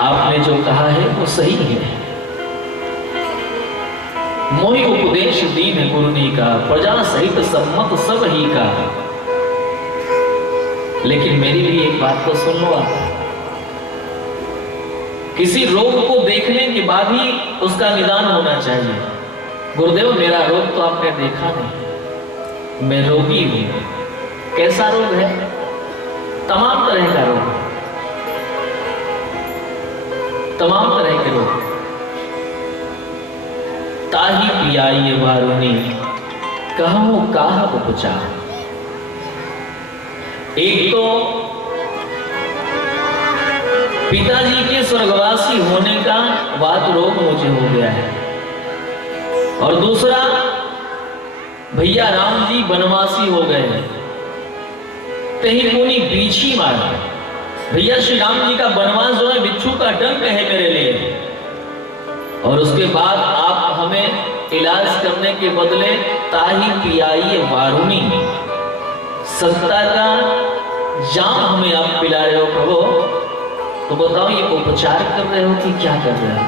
आपने जो कहा है वो सही है। मोहि उपदेश दीन गुरुनी का, प्रजा सहित सम्मत सब ही का। लेकिन मेरी भी एक बात तो सुन लो आप। किसी रोग को देखने के बाद ही उसका निदान होना चाहिए। गुरुदेव, मेरा रोग तो आपने देखा नहीं, मैं रोगी हूं। कैसा रोग है? तमाम तरह का रोग, तमाम तरह के रोग। ताही पियाई वारुनी, कहूं काह उपचार। एक तो पिताजी के स्वर्गवासी होने का वात रोग मुझे हो गया है, और दूसरा भैया राम जी वनवासी हो गए हैं। कहीं कोनी बीछी मारा। भैया श्री राम जी का वनवास जो है बिच्छू का डंक है मेरे लिए, और उसके बाद आप हमें इलाज करने के बदले ताही पियाई वारुनी, सत्ता का जाम हमें आप पिला रहे हो प्रभु। तो बताओ, ये उपचार कर रहे हो कि क्या कर रहे हो?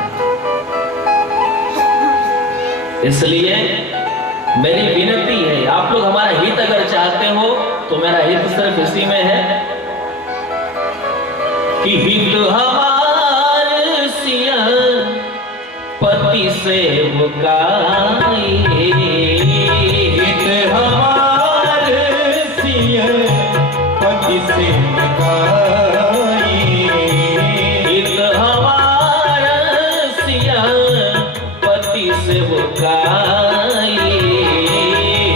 इसलिए मेरी विनती है, आप लोग हमारा हित अगर चाहते हो तो मेरा हित सिर्फ इसी में है कि हित हमारे सिया पति सेवकाई, हित हमारे सिया पति सेवकाई, हित हमारा सिया पति सेवकाई,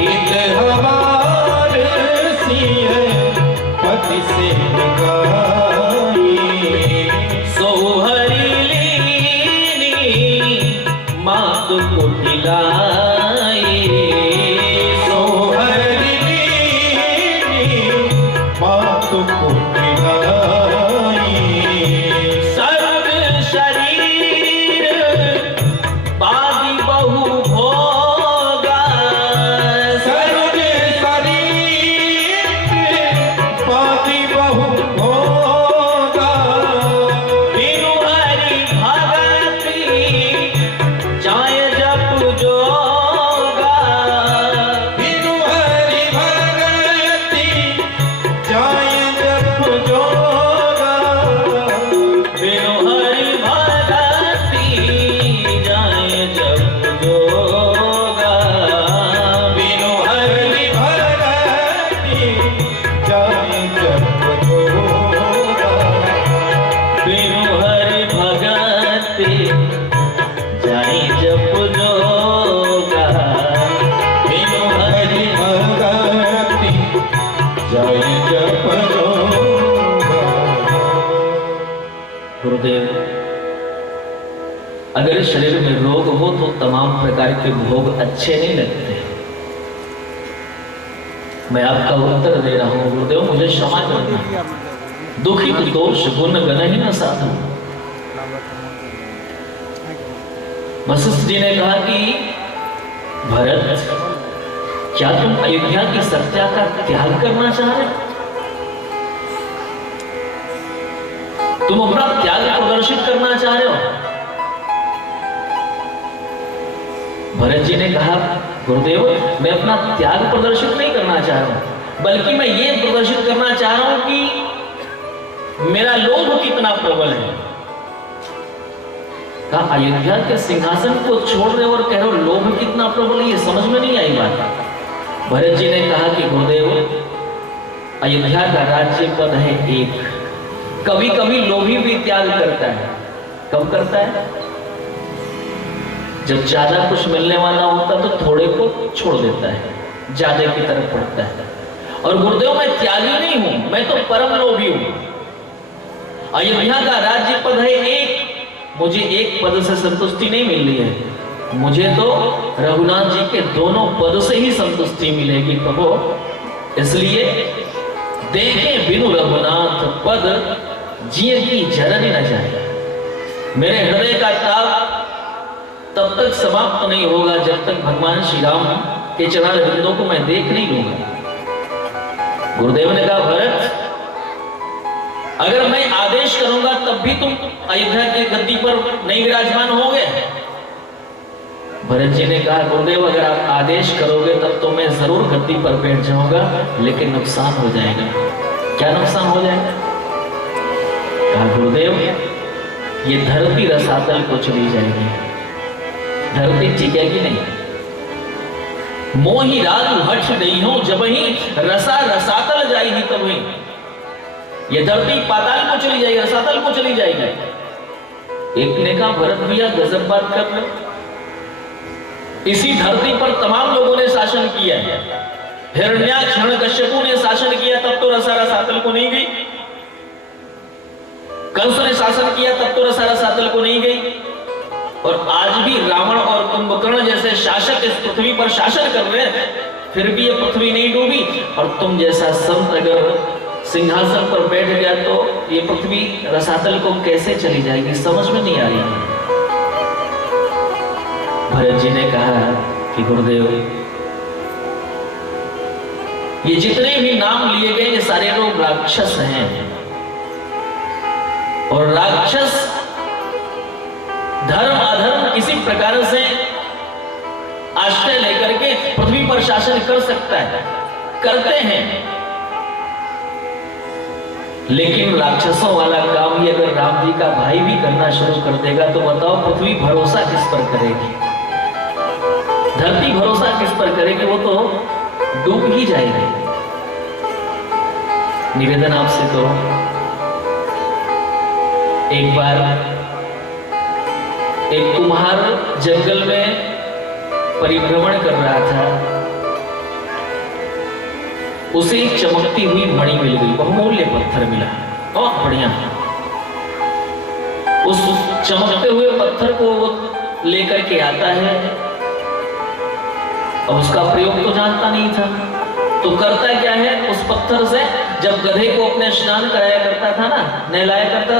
हित हमारे सिया पति सेवकाई। सोहरी लीनी मातु को खिलाई, गुरुदेव, अगर शरीर में रोग हो तो तमाम प्रकार के भोग अच्छे नहीं लगते। मैं आपका उत्तर दे रहा हूं गुरुदेव, मुझे क्षमा करना। दुखित दोष गुण गण ही न साधु। वशिष्ठ जी ने कहा कि भरत, क्या तुम अयोध्या की सत्या का त्याग करना चाह रहे हो? तुम अपना त्याग प्रदर्शित करना चाह रहे हो? भरत जी ने कहा गुरुदेव, मैं अपना त्याग प्रदर्शित नहीं करना चाह रहा हूं, बल्कि मैं ये प्रदर्शित करना चाह रहा हूं कि मेरा लोभ कितना प्रबल है। कहा अयोध्या के सिंहासन को छोड़ रहे हो और कह रहे हो लोभ कितना प्रबल है, ये समझ में नहीं आई बात। भरत जी ने कहा कि गुरुदेव, अयोध्या का राज्य पद है एक, कभी कभी लोभी भी त्याग करता है। कब करता है? जब ज्यादा कुछ मिलने वाला होता तो थोड़े को छोड़ देता है, ज्यादा की तरफ बढ़ता है। और गुरुदेव, मैं त्यागी नहीं हूं, मैं तो परम लोभी हूं। अयोध्या का राज्य पद है एक, मुझे एक पद से संतुष्टि नहीं मिल रही है, मुझे तो रघुनाथ जी के दोनों पद से ही संतुष्टि मिलेगी प्रभु। इसलिए देखे बिनु रघुनाथ पद, जिए की जरनी न जाए। मेरे हृदय का ताप तब तक समाप्त नहीं होगा जब तक भगवान श्री राम के चरणारविंदों को मैं देख नहीं लूंगा। गुरुदेव ने कहा भरत, अगर मैं आदेश करूंगा तब भी तुम अयोध्या की गद्दी पर नहीं विराजमान होगे। भरत जी ने कहा गुरुदेव, अगर आप आदेश करोगे तब तो मैं जरूर गद्दी पर बैठ जाऊंगा, लेकिन नुकसान हो जाएगा। क्या नुकसान हो जाएगा? कहा गुरुदेव, ये धरती रसातल को चली जाएगी, धरती टिकेगी नहीं। मोही राजू हठ नहीं हो, जब ही रसा रसातल जाएगी तब ही ये धरती पाताल को चली जाएगी, रसातल को चली जाएगी। एक ने कहा भरत भैया गजब बात कर रहे, इसी धरती पर तमाम लोगों ने शासन किया है। हिरण्याक्ष हिरण्यकश्यपु ने शासन किया तब तो रसा रसातल को नहीं गई। कंस ने शासन किया तब तो रसा रसातल को नहीं गई। और आज भी रावण और कुंभकर्ण जैसे शासक इस पृथ्वी पर शासन कर रहे हैं, फिर भी ये पृथ्वी नहीं डूबी। और तुम जैसा संत अगर सिंहासन पर बैठ गया तो ये पृथ्वी रसातल को कैसे चली जाएगी, समझ में नहीं आ रही है। भरत जी ने कहा कि गुरुदेव, ये जितने भी नाम लिए गए ये सारे लोग राक्षस हैं, और राक्षस धर्म अधर्म किसी प्रकार से आश्रय लेकर के पृथ्वी पर शासन कर सकता है, करते हैं। लेकिन राक्षसों वाला काम ही अगर राम जी का भाई भी करना शुरू कर देगा तो बताओ पृथ्वी भरोसा किस पर करेगी, धरती भरोसा किस पर करेगी? वो तो डूब ही जाएगी। निवेदन आपसे करो, एक बार एक कुम्हार जंगल में परिभ्रमण कर रहा था, उसे एक चमकती हुई मणि मिल गई, बहुमूल्य पत्थर मिला, बहुत बढ़िया। उस चमकते हुए पत्थर को वो लेकर के आता है, अब उसका प्रयोग तो जानता नहीं था, तो करता क्या है, उस पत्थर से जब गधे को अपने स्नान कराया करता था ना, नहलाया करता,